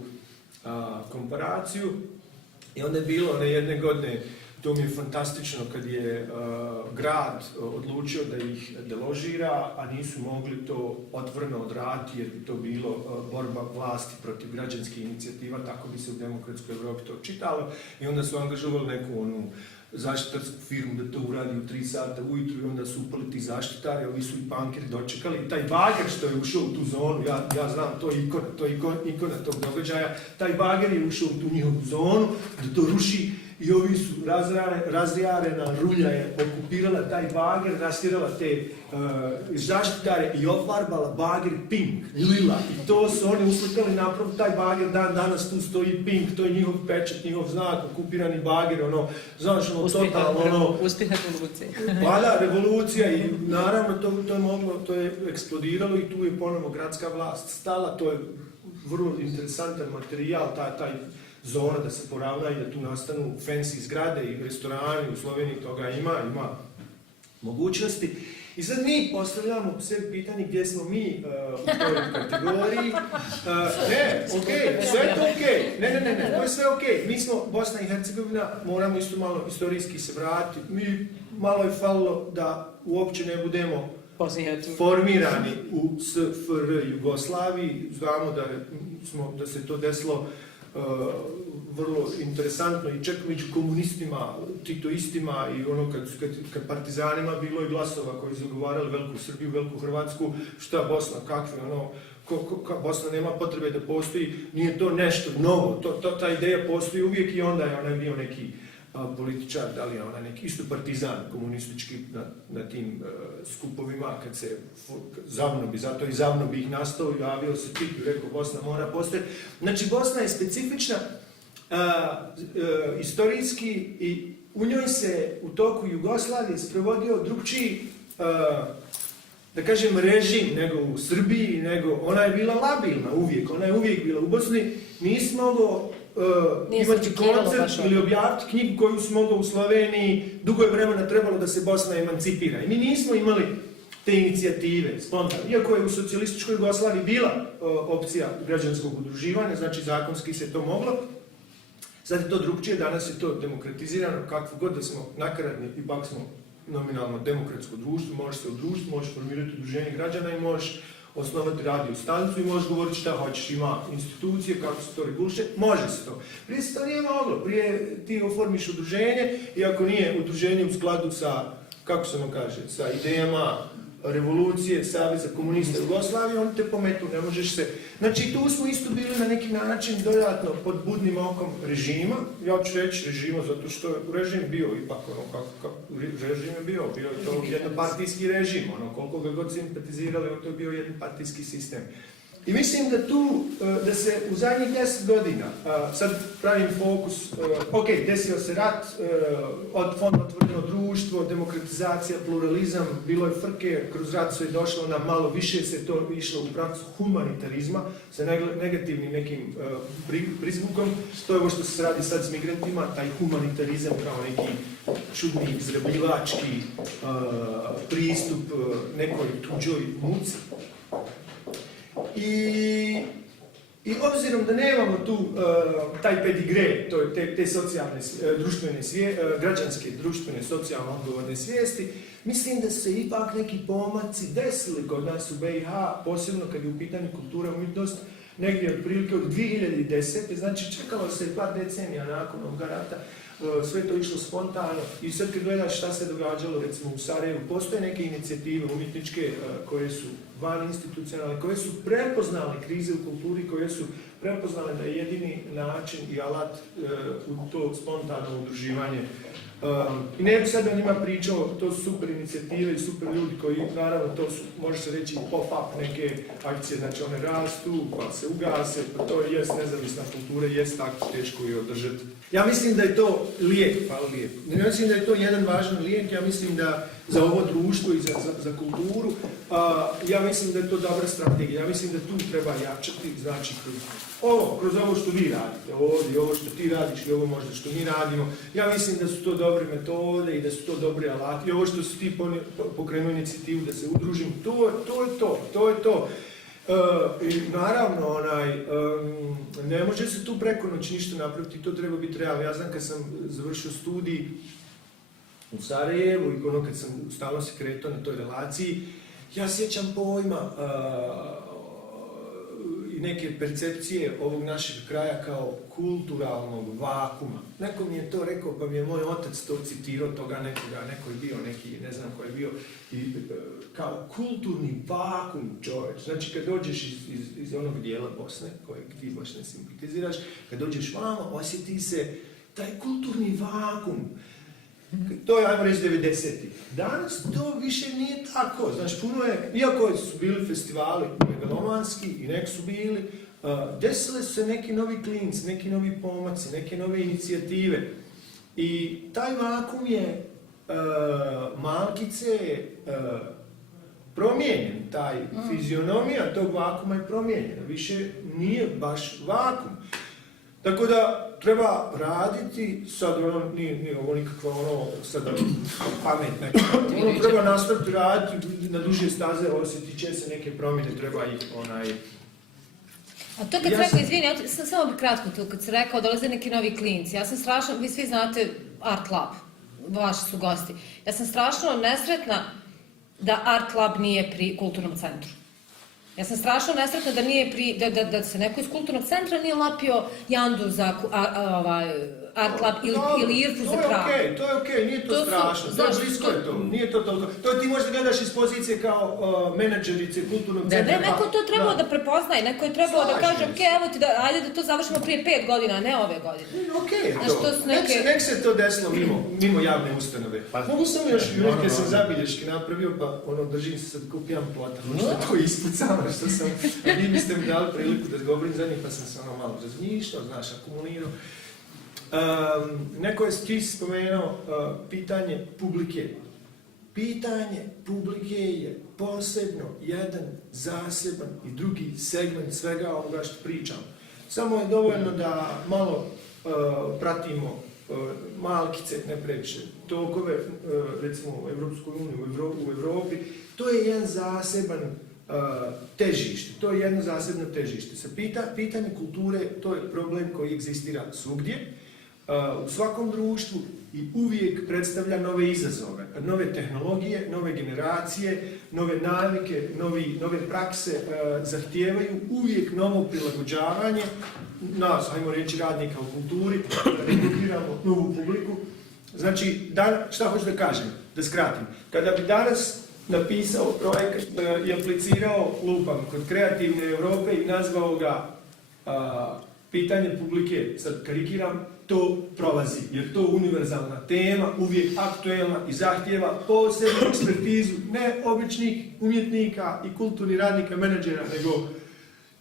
komparaciju. I onda je bilo jedne godine To mi je fantastično kad je grad odlučio da ih deložira, a nisu mogli to otvoreno odraditi jer bi to bilo borba vlasti protiv građanskih inicijativa, tako bi se u demokratskoj Evropi to čitalo. I onda su angažovali neku onu zaštitarsku firmu da to uradi u 3 sata ujutru i onda su upali ti zaštitari, ovi su i bankeri dočekali. I taj bager što je ušao u tu zonu, ja znam, to je ikona tog događaja, taj bager je ušao u tu njihovu zonu da to ruši i ovi su razjarena rulja je okupirala taj bager, rastjerala te zaštitare i ofarbala bager pink, lila. I to su oni uslikali napravo taj bager, danas tu stoji pink, to je njihov pečat, njihov znak, okupirani bager, ono, znaš, ono, totalno, Uspjeh revolucije. Hvala, revolucija i naravno to je eksplodiralo i tu je ponovo gradska vlast stala, to je vrlo interesantan materijal, taj zona da se poravna i da tu nastanu fancy zgrade i restorani, u Sloveniji toga ima mogućnosti. I sad mi postavljamo sve pitanje gdje smo mi u toj kategoriji. Sve je to okej. Ne, to je sve okej. Mi smo Bosna i Hercegovina, moramo isto malo historijski se vratiti. Mi malo je falilo da uopće ne budemo formirani u SFRJ Jugoslaviji. Znamo da se to desilo vrlo interesantno i čak među komunistima, titoistima i ono kad partizanima bilo je glasova koji su zagovarali veliku Srbiju, veliku Hrvatsku, šta Bosna, kakve, ono, Bosna nema potrebe da postoji, nije to nešto novo, ta ideja postoji uvijek i onda je onaj bio neki političar, da li je onaj neki isto partizan komunistički na tim skupovima, kad se Zavno bi, zato i Zavno bi ih nastao, javio se Tito i rekao Bosna mora postojati. Znači Bosna je specifična istorijski i u njoj se u toku Jugoslavije sprovodio drugčiji, da kažem, režim nego u Srbiji, ona je bila labilna uvijek, ona je uvijek bila u Bosni, nisi mogao imati koncert ili objaviti knjigu koju si mogao u Sloveniji, dugo je vremena trebalo da se Bosna emancipira. I mi nismo imali te inicijative, spontano. Iako je u socijalističkoj Jugoslaviji bila opcija građanskog udruživanja, znači zakonski se to moglo, sad je to drugčije, danas je to demokratizirano, kakvo god da smo nakaradni, ipak smo nominalno demokratsko društvo, možeš se udružiti, možeš formirati udruženje građana i možeš osnovati radio stanicu i možeš govoriti šta hoćeš, ima institucije, kako se to reguliše, može se to. Prije se to nije moglo, prije ti oformiš udruženje i ako nije udruženje u skladu sa, kako se ono kaže, sa idejama revolucije, Saveza komunista Jugoslavije, oni te pometu, ne možeš se... Znači, tu smo isto bili na neki način dodatno pod budnim okom režima. Ja ću reći režima, zato što je režim bio ipak ono, kako režim je bio je to jednopartijski režim, ono, koliko ga god simpatizirali, to je bio jednopartijski sistem. I mislim da tu, da se u zadnjih 10 godina, sad pravim fokus, desio se rat, fond otvoreno društvo, demokratizacija, pluralizam, bilo je frke, kroz rat se je došlo na malo više, se to išlo u pravcu humanitarizma, sa negativnim nekim prizvukom, to je ovo što se radi sad s migrantima, taj humanitarizam kao neki čudni, izrabljivački pristup nekoj tuđoj muci. I obzirom da nemamo tu taj pedigre, te socijalne, društvene građanske, društvene, socijalno odgovorne svijesti, mislim da se ipak neki pomaci desili kod nas u BiH, posebno kad je u pitanju kultura i umjetnost, negdje otprilike od 2010. Znači čekalo se par decenija nakon ovoga rata, sve to išlo spontano i sad kad gledaš šta se događalo recimo u Sarajevu, postoje neke inicijative umjetničke koje su van institucionalne, koje su prepoznale krize u kulturi, koje su prepoznale da je jedini način i alat u to spontano udruživanje. I ne bih sad o njima pričao, to su super inicijative i super ljudi koji, naravno, to su, može se reći, pop-up neke akcije, znači one rastu, pa se ugase, pa to jest nezavisna kultura, jest tako teško je održati. Ja mislim da je to lijek, ja mislim da je to jedan važan lijek, ja mislim da za ovo društvo i za kulturu, ja mislim da je to dobra strategija, ja mislim da tu treba jačati, znači kroz ovo što vi radite ovdje, ovo što ti radiš i ovo možda što mi radimo, ja mislim da su to dobre metode i da su to dobre alati, i ovo što si ti pokrenuo inicijativu da se udružim, to je to. I naravno, ne može se tu preko noći ništa napraviti, to treba biti realno. Ja znam kad sam završio studij u Sarajevu i kad sam stalno se kretao na toj relaciji, ja sjećam pojma i neke percepcije ovog našeg kraja kao kulturalnog vakuma. Neko mi je to rekao, pa mi je moj otac to citirao toga nekoga, neko je bio neki, ne znam ko je bio, i kao kulturni vakum, čovječ. Znači kad dođeš iz onog dijela Bosne, kojeg ti baš ne simpatiziraš, kad dođeš vamo, osjeti se taj kulturni vakum. To je, ajmo reći, 90-ih. Danas to više nije tako. Znači, puno je, iako su bili festivali megalomanski i nek su bili, desile su se neki novi klinci, neki novi pomaci, neke nove inicijative. I taj vakum je malkice promijenjen. Taj fizionomija tog vakuma je promijenjena. Više nije baš vakum. Tako da treba raditi, sad nije ovo nikakva sada pamet neka, treba nastaviti raditi na duže staze, osjetit će se neke promjene, treba ih A to kad si rekao, izvini, samo bi kratko tu, kad si rekao dolaze neki novi klinci, ja sam strašno, vi svi znate Art Lab, vaši su gosti, ja sam strašno nesretna da Art Lab nije pri kulturnom centru. Ja sam strašno nesretna da nije da se neko iz kulturnog centra nije lapio Jandu za Art Lab ili Irfu za kraju. To je okej, nije to strašno, blisko je to, nije to toliko. To ti možda gledaš iz pozicije kao menadžerice kulturnog centra. Neko to trebao da prepoznaje, neko je trebao da kaže, evo ti, ajde da to završimo prije 5 godina, a ne ove godine. Okej je to, nek se to desilo mimo javne ustanove. Mogu sam još neke sam zabilješke napravio, pa držim se sad kupijam plata, što to ispucam, što sam, vi biste mi dali priliku da govorim za njih, pa sam se malo razmišljao, znaš, akumulirao. Neko je ti spomenuo pitanje publike. Pitanje publike je posebno jedan zaseban i drugi segment svega ovoga što pričam. Samo je dovoljno da malo pratimo malkice, ne previše, tokove, recimo u Evropskoj uniji, u Evropi. To je jedan zaseban težište. To je jedno zasebno težište. Pitanje kulture, to je problem koji egzistira svugdje, u svakom društvu i uvijek predstavlja nove izazove, nove tehnologije, nove generacije, nove navike, nove prakse zahtijevaju uvijek novo prilagođavanje nas, ajmo reći, radnika u kulturi, da rekrutriramo novu publiku. Znači, šta hoću da kažem, da skratim, kada bi danas napisao projekat i aplicirao lupam kod Kreativne Europe i nazvao ga pitanje publike, sad karikiram, to prolazi, jer to je univerzalna tema, uvijek aktuelna i zahtjeva posebnu ekspertizu ne običnih umjetnika i kulturnih radnika, menadžera, nego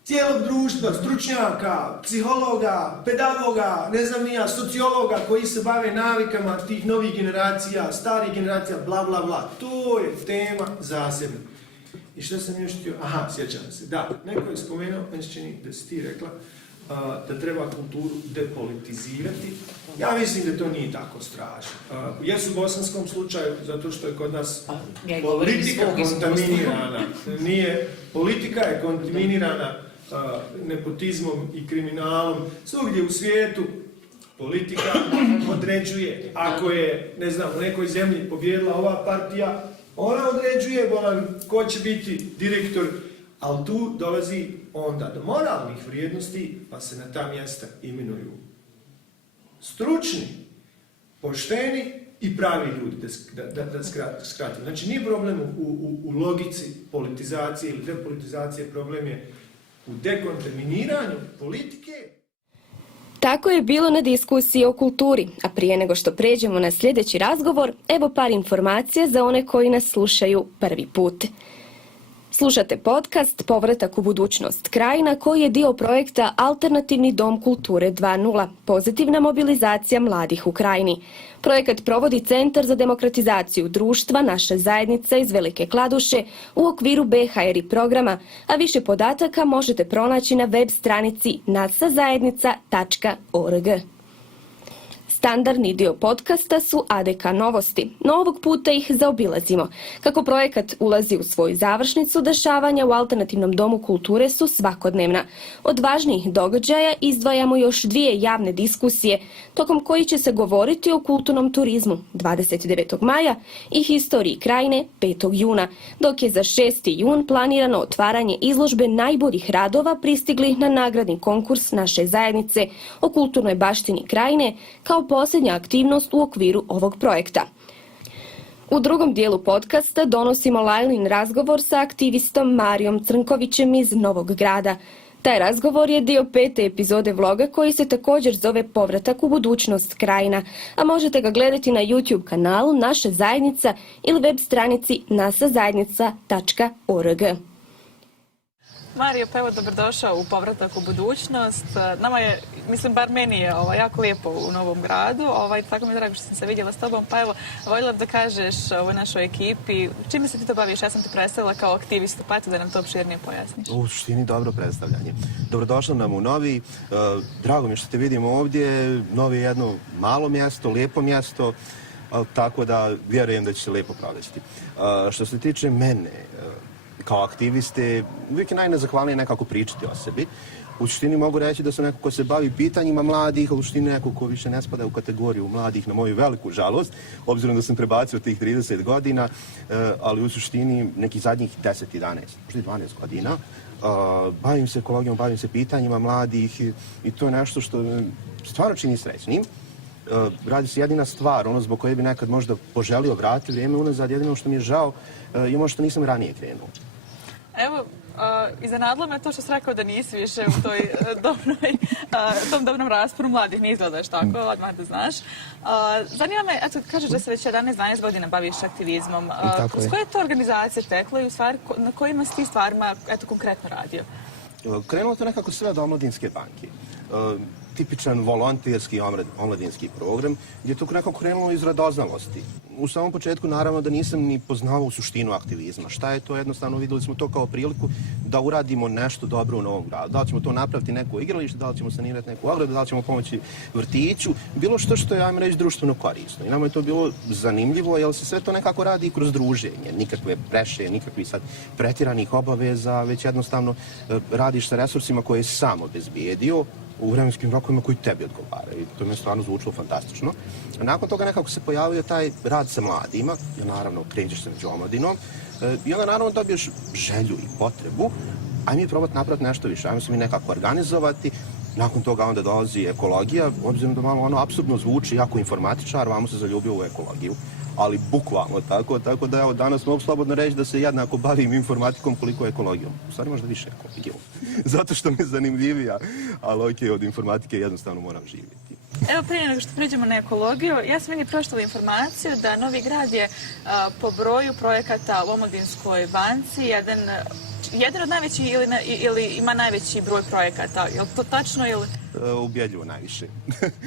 cijelog društva, stručnjaka, psihologa, pedagoga, ne znam nija, sociologa koji se bave navikama tih novih generacija, starih generacija, bla bla bla. To je tema zasebna. I što sam još htio? Aha, sjećam se. Da, neko je spomenuo, meni se čini da si ti rekla, da treba kulturu depolitizirati. Ja mislim da to nije tako strašno. Jesu u bosanskom slučaju, zato što je kod nas politika kontaminirana. Politika je kontaminirana nepotizmom i kriminalom. Svugdje u svijetu politika određuje. Ako je, ne znam, u nekoj zemlji pobjedila ova partija, ona određuje ko će biti direktor, ali tu dolazi onda do moralnih vrijednosti, pa se na ta mjesta imenuju stručni, pošteni i pravi ljudi, da skratim. Znači, nije problem u logici politizacije ili depolitizacije, problem je u dekontaminiranju politike. Tako je bilo na diskusiji o kulturi, a prije nego što pređemo na sljedeći razgovor, evo par informacija za one koji nas slušaju prvi put. Slušate podcast Povratak u budućnost Krajina, koji je dio projekta Alternativni dom kulture 2.0, pozitivna mobilizacija mladih u Krajini. Projekat provodi Centar za demokratizaciju društva Naša zajednica iz Velike Kladuše u okviru BHRI programa, a više podataka možete pronaći na web stranici nasazajednica.org. Standardni dio podcasta su ADK novosti, no ovog puta ih zaobilazimo. Kako projekat ulazi u svoju završnicu, dešavanja u Alternativnom domu kulture su svakodnevna. Od važnijih događaja izdvajamo još 2 javne diskusije, tokom koji će se govoriti o kulturnom turizmu 29. maja i historiji Krajine 5. juna, dok je za 6. jun planirano otvaranje izložbe najboljih radova pristiglih na nagradni konkurs naše zajednice o kulturnoj baštini Krajine kao posljednja aktivnost u okviru ovog projekta. U drugom dijelu podcasta donosimo Lajlin razgovor sa aktivistom Marijom Crnkovićem iz Novog Grada. Taj razgovor je dio 5. epizode vloga koji se također zove Povratak u budućnost Krajina, a možete ga gledati na YouTube kanalu Naša zajednica ili web stranici nasazajednica.org. Mario, pa evo dobrodošao u Povratak u budućnost. Nama je, mislim, bar meni je jako lijepo u Novom Gradu. Tako mi je drago što sam se vidjela s tobom. Pa evo, voljela bi da kažeš ovoj našoj ekipi, čime se ti to baviš? Ja sam te predstavila kao aktivistu, pa eto da nam to opširnije pojasniš. U suštini dobro predstavljanje. Dobrodošla nam u Novi. Drago mi je što te vidimo ovdje. Novi je jedno malo mjesto, lijepo mjesto, tako da vjerujem da će se lijepo provesti. Što se tiče mene, kao aktiviste, uvijek je najnezahvalnije nekako pričati o sebi. U suštini mogu reći da sam neko ko se bavi pitanjima mladih, ali u suštini neko ko više ne spada u kategoriju mladih na moju veliku žalost, obzirom da sam prebacio tih 30 godina, ali u suštini nekih zadnjih 10, 11, možda 12 godina. Bavim se ekologijom, bavim se pitanjima mladih i to je nešto što stvarno čini srećnim. Radi se jedina stvar, ono zbog koje bi nekad možda poželio vratiti vrijeme unazad, jedino što mi je žao je možda što nisam ranije krenuo. Evo, iznenadilo me to što si rekao da nisi više u tom dobrom rasporu mladih, ne izgledaš tako, odmah da znaš. Zanima me, eto, kažeš da se već 11-12 godina baviš aktivizmom. Kroz koje je to organizacije teklo i u stvari na kojima si ti stvarima konkretno radio? Krenulo to nekako sve od Omladinske banke. Tipičan volonterski omladinski program gdje je to nekako krenulo iz radoznalosti. U samom početku naravno da nisam ni poznavao suštinu aktivizma. Šta je to? Jednostavno vidjeli smo to kao priliku da uradimo nešto dobro u Novom Gradu. Da li ćemo to napraviti neko igralište, da li ćemo sanirati neku ogradu, da li ćemo pomoći vrtiću, bilo što je, ajmo reći, društveno korisno. I nama je to bilo zanimljivo jer se sve to nekako radi i kroz druženje. Nikakve preše, nikakvih sad pretjeranih obaveza, već jednostavno radiš sa resursima koje si sam obezbijedio u vremenskim rokovima koji tebi odgovaraju. To mi je stvarno zvučilo fantastično. Nakon toga nekako se pojavio taj rad sa mladima, jer naravno krećeš se među omladinom, i onda naravno dobiješ želju i potrebu, ajme mi probati napraviti nešto više, ajme se mi nekako organizovati. Nakon toga onda dolazi ekologija, obzirom da malo ono apsurdno zvuči, jako informatičar, vamo se zaljubio u ekologiju, ali bukvalno tako da evo danas mogu slobodno reći da se jednako bavim informatikom koliko ekologijom. U stvari možda više ekologijom, zato što mi je zanimljivija, ali ok, od informatike jednostavno moram živjeti. Evo, prije nego što pređemo na ekologiju, ja sam meni pročitala informaciju da Novi Grad je po broju projekata u Omladinskoj banci jedan od najvećih ili ima najveći broj projekata. Je li to tačno ili? Ubjedljivo najviše.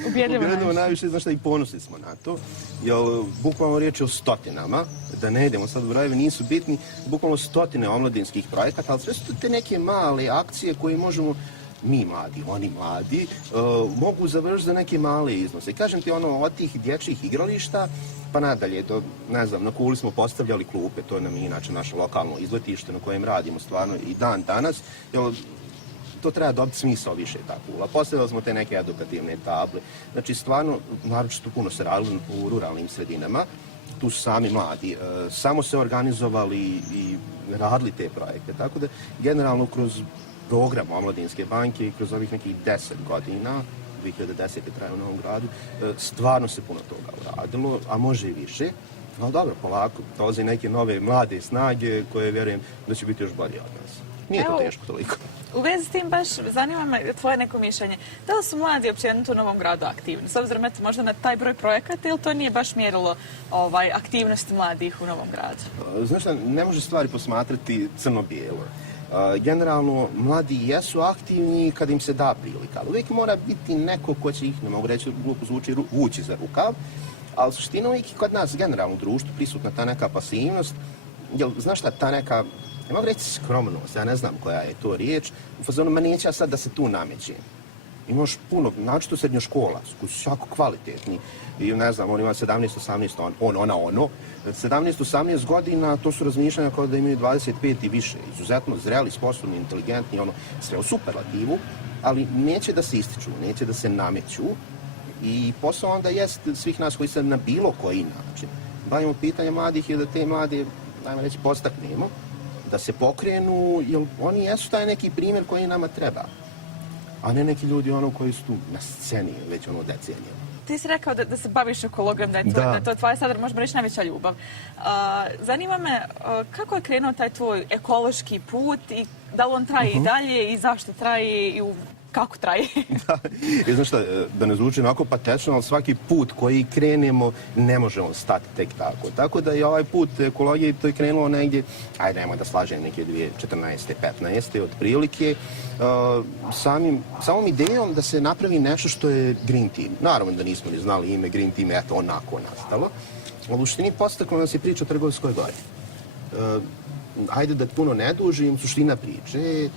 Ubjedljivo najviše, znaš šta, i ponosni smo na to. Jer bukvalno riječ je o stotinama, da ne idemo sad u brojevi, nisu bitni, bukvalno stotine omladinskih projekata, ali sve su te neke male akcije koje možemo mi mladi, oni mladi, mogu završiti za neke male iznose. I kažem ti od tih dječjih igrališta, pa nadalje, to, ne znam, na Kuli smo postavljali klupe, to nam je inače naše lokalno izletište na kojem radimo stvarno i dan danas, jer to treba dobiti smisao više ta Kula. Postavljali smo te neke edukativne table. Znači, stvarno, naročito puno se radili u ruralnim sredinama, tu su sami mladi, samo se organizovali i radili te projekte, tako da generalno kroz program Omladinske banke i kroz ovih nekih 10 godina, 2010. traje u Novom Gradu, stvarno se puno toga uradilo, a može i više. No dobro, polako, dolaze neke nove mlade snage koje vjerujem da će biti još bolje od nas. Nije to teško toliko. U vezi s tim baš zanima me tvoje neko mišljenje. Da li su mladi općenito u Novom Gradu aktivni? S obzirom možda na taj broj projekata ili to nije baš mjerilo aktivnosti mladih u Novom Gradu? Znaš šta, ne može stvari posmatrati crno-bijelo. Generalno, mladi jesu aktivni kad im se da prilika, ali uvijek mora biti neko ko će ih, ne mogu reći, glupo zvuči, vući za rukav, ali suština uvijek i kod nas generalno u društvu prisutna ta neka pasivnost, jer znaš šta, ta neka, ne mogu reći skromnost, ja ne znam koja je to riječ, u fazonu, ma neće ja sad da se tu namećem. Imaš puno, naročito srednjoškolac, koji su jako kvalitetni. I ne znam, on ima 17-18, ono. 17-18 godina, to su razmišljanja kao da imaju 25 i više. Izuzetno zreli, sposobni, inteligentni, sve u superlativu, ali neće da se ističu, neće da se nameću. I posao onda jest svih nas koji se na bilo koji način bavimo pitanja mladih i da te mlade, ajmo reći, podstaknemo, da se pokrenu, jer oni jesu taj neki primjer koji nama treba. A ne neki ljudi koji su tu na sceni već decenijama. Ti si rekao da se baviš ekologijom, da je to tvoja sada, možemo reći, najveća ljubav. Zanima me kako je krenuo taj tvoj ekološki put i da li on traje i dalje i zašto traje i kako traje? Znaš šta, da ne zvuči onako patetično, ali svaki put koji krenemo ne možemo stati tek tako. Tako da je ovaj put ekologije to je krenulo negdje, ajde nemoj da slažem, neke 2014. 15. otprilike, samom idejom da se napravi nešto što je Green Team. Naravno da nismo ni znali ime Green Team, eto onako nastalo. Ali u suštini podstaklo nas je priča o Trgovskoj gori. Ajde da puno ne dužim, suština priče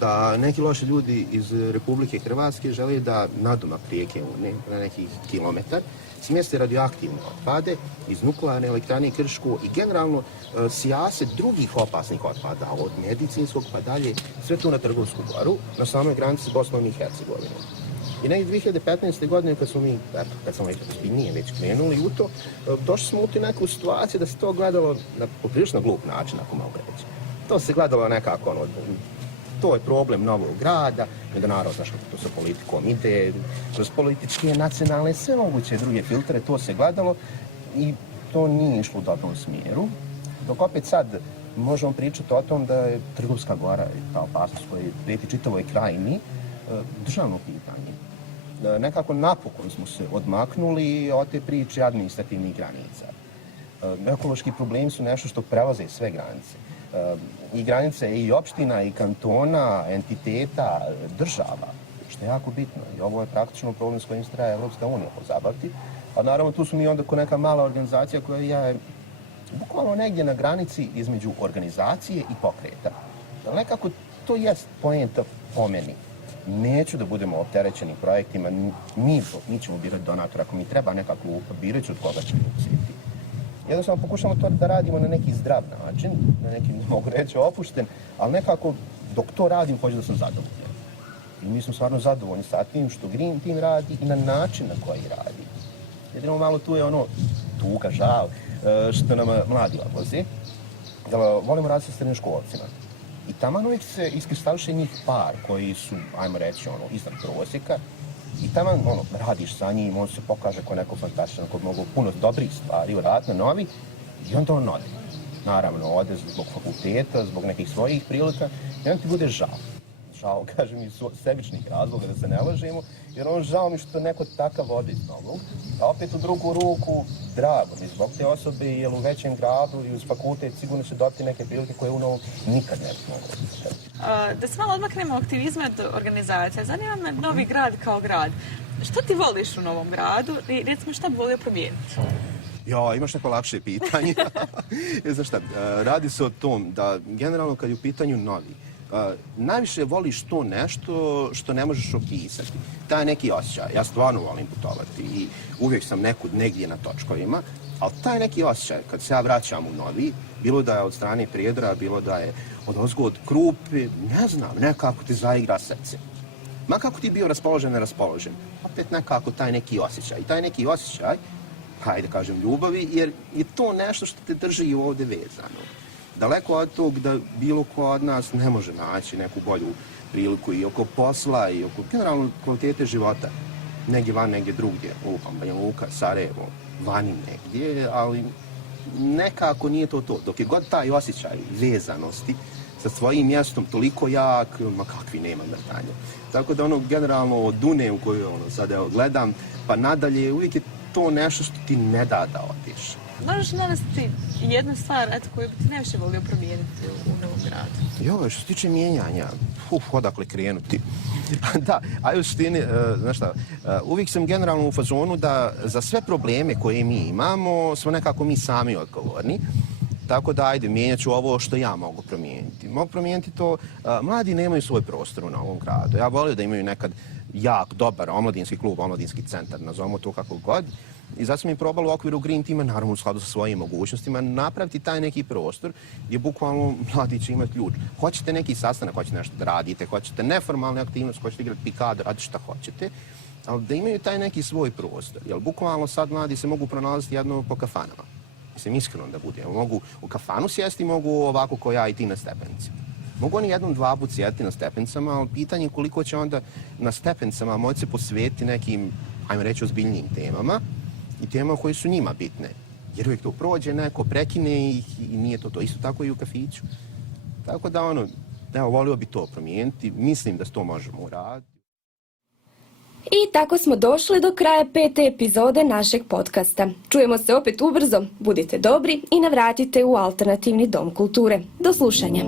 da neki loši ljudi iz Republike Hrvatske žele da nadomak rijeke Une, na nekih kilometar, smjeste radioaktivne otpade iz nuklearne elektrane Krško i generalno sijaset drugih opasnih otpada, od medicinskog pa dalje, sve to na Trgovsku goru, na samoj granici s Bosnom i Hercegovinom. I negdje 2015. godine, kad sam već ozbiljnije već krenuli u to, došli smo u tu neku situaciju da se to gledalo na poprilično glup način, ako mogu reći. To se gledalo nekako to je problem Novog Grada, nego naravno, znaš kako to sa politikom ide, kroz političke, nacionalne, sve moguće druge filtre, to se gledalo i to nije išlo u dobrom smjeru. Dok opet sad možemo pričati o tom da je Trgovska gora, ta opasnost koja prijeti čitavoj krajini, državno pitanje. Nekako napokon smo se odmaknuli od te priče administrativnih granica. Ekološki problemi su nešto što prelaze sve granice. I granice i opština, i kantona, entiteta, država, što je jako bitno. I ovo je praktično problem s kojim se treba Evropska unija pozabaviti. A naravno tu smo mi onda ko neka mala organizacija koja je bukvalno negdje na granici između organizacije i pokreta. Nekako to jest poenta po meni. Neću da budemo opterećeni projektima, mi ćemo birati donatora ako mi treba nekakvu lupa, birat ću od koga ćemo uzeti. Jednostavno pokušamo to da radimo na neki zdrav način, na neki, ne mogu reći, opušten, ali nekako dok to radim, hoću da sam zadovoljan. I mi smo stvarno zadovoljni sa tim što Green Team radi i na način na koji radi. Jedino malo tu je tuga, žal, što nam mladi odlaze. Volimo raditi sa srednjoškolcima. I taman uvijek se iskristališe njih par koji su, ajmo reći, iznad prosjeka. I taman, radiš sa njim, on se pokaže kao neko fantastično, kod mogu puno dobrih stvari uraditi na novi i onda on ode. Naravno, ode zbog fakulteta, zbog nekih svojih prilika i onda ti bude žao. Žao, kažem, iz sebičnih razloga, da se ne lažemo, jer žao mi što neko takav ode iz novog. A opet u drugu ruku, drago mi zbog te osobe, jer u većem gradu i uz fakultet sigurno će dobiti neke prilike koje u novom nikad ne bi mogli. Da se malo odmaknemo aktivizma od organizacija, zanima me Novi Grad kao grad. Što ti voliš u Novom Gradu i recimo šta bi volio promijeniti? Imaš neko lakše pitanje. Znaš šta, radi se o tom da generalno kad je u pitanju novi, najviše voliš to nešto što ne možeš opisati. Taj neki osjećaj, ja stvarno volim putovati i uvijek sam nekud negdje na točkovima, ali taj neki osjećaj kad se ja vraćam u novi, bilo da je od strane Prijedora, bilo da je od Krupe, ne znam, nekako ti zaigra srce. Ma kako ti bio raspoložen, neraspoložen, opet nekako taj neki osjećaj. I taj neki osjećaj, hajde kažem, ljubavi, jer je to nešto što te drži ovdje vezano. Daleko od tog da bilo ko od nas ne može naći neku bolju priliku i oko posla i oko generalno kvalitete života. Negdje van, negdje drugdje, Banja Luka, Sarajevo, vani negdje, ali nekako nije to to. Dok je god taj osjećaj vezanosti sa svojim mjestom toliko jak, ma kakvi nema vrtanja. Tako da generalno od Dune u koju sad gledam, pa nadalje uvijek je to nešto što ti ne da odeš. Možeš navesti jednu stvar koju bi ti najviše volio promijeniti u Novom Gradu? Što se tiče mijenjanja, odakle krenuti. Da, a u suštini, znaš šta, uvijek sam generalno u fazonu da za sve probleme koje mi imamo smo nekako mi sami odgovorni. Tako da, ajde, mijenjat ću ovo što ja mogu promijeniti. Mogu promijeniti to, mladi nemaju svoj prostor u Novom Gradu. Ja volio da imaju nekad jak, dobar omladinski klub, omladinski centar, nazovemo to kako god. I zato smo i probali u okviru Green Teama, naravno u skladu sa svojim mogućnostima, napraviti taj neki prostor gdje bukvalno mladići imaju ključ. Hoćete neki sastanak, hoćete nešto da radite, hoćete neformalne aktivnosti, hoćete igrati pikad, radite šta hoćete, ali da imaju taj neki svoj prostor. Jer bukvalno sad mladi se mogu pronalaziti jedno po kafanama. Mislim, iskreno da bude. Mogu u kafanu sjesti, mogu ovako ko ja i ti na stepenicama. Mogu oni jednom, dva put sjeti na stepenicama, ali pitanje je koliko će onda na stepenicama moći se posvetiti nekim, ajmo reći, ozbiljnijim temama i temama koje su njima bitne. Jer uvijek to prođe, neko prekine ih i nije to. Isto tako i u kafiću. Tako da, evo, volio bi to promijeniti. Mislim da to možemo uraditi. I tako smo došli do kraja 5. epizode našeg podcasta. Čujemo se opet ubrzo, budite dobri i navratite u Alternativni dom kulture. Do slušanja.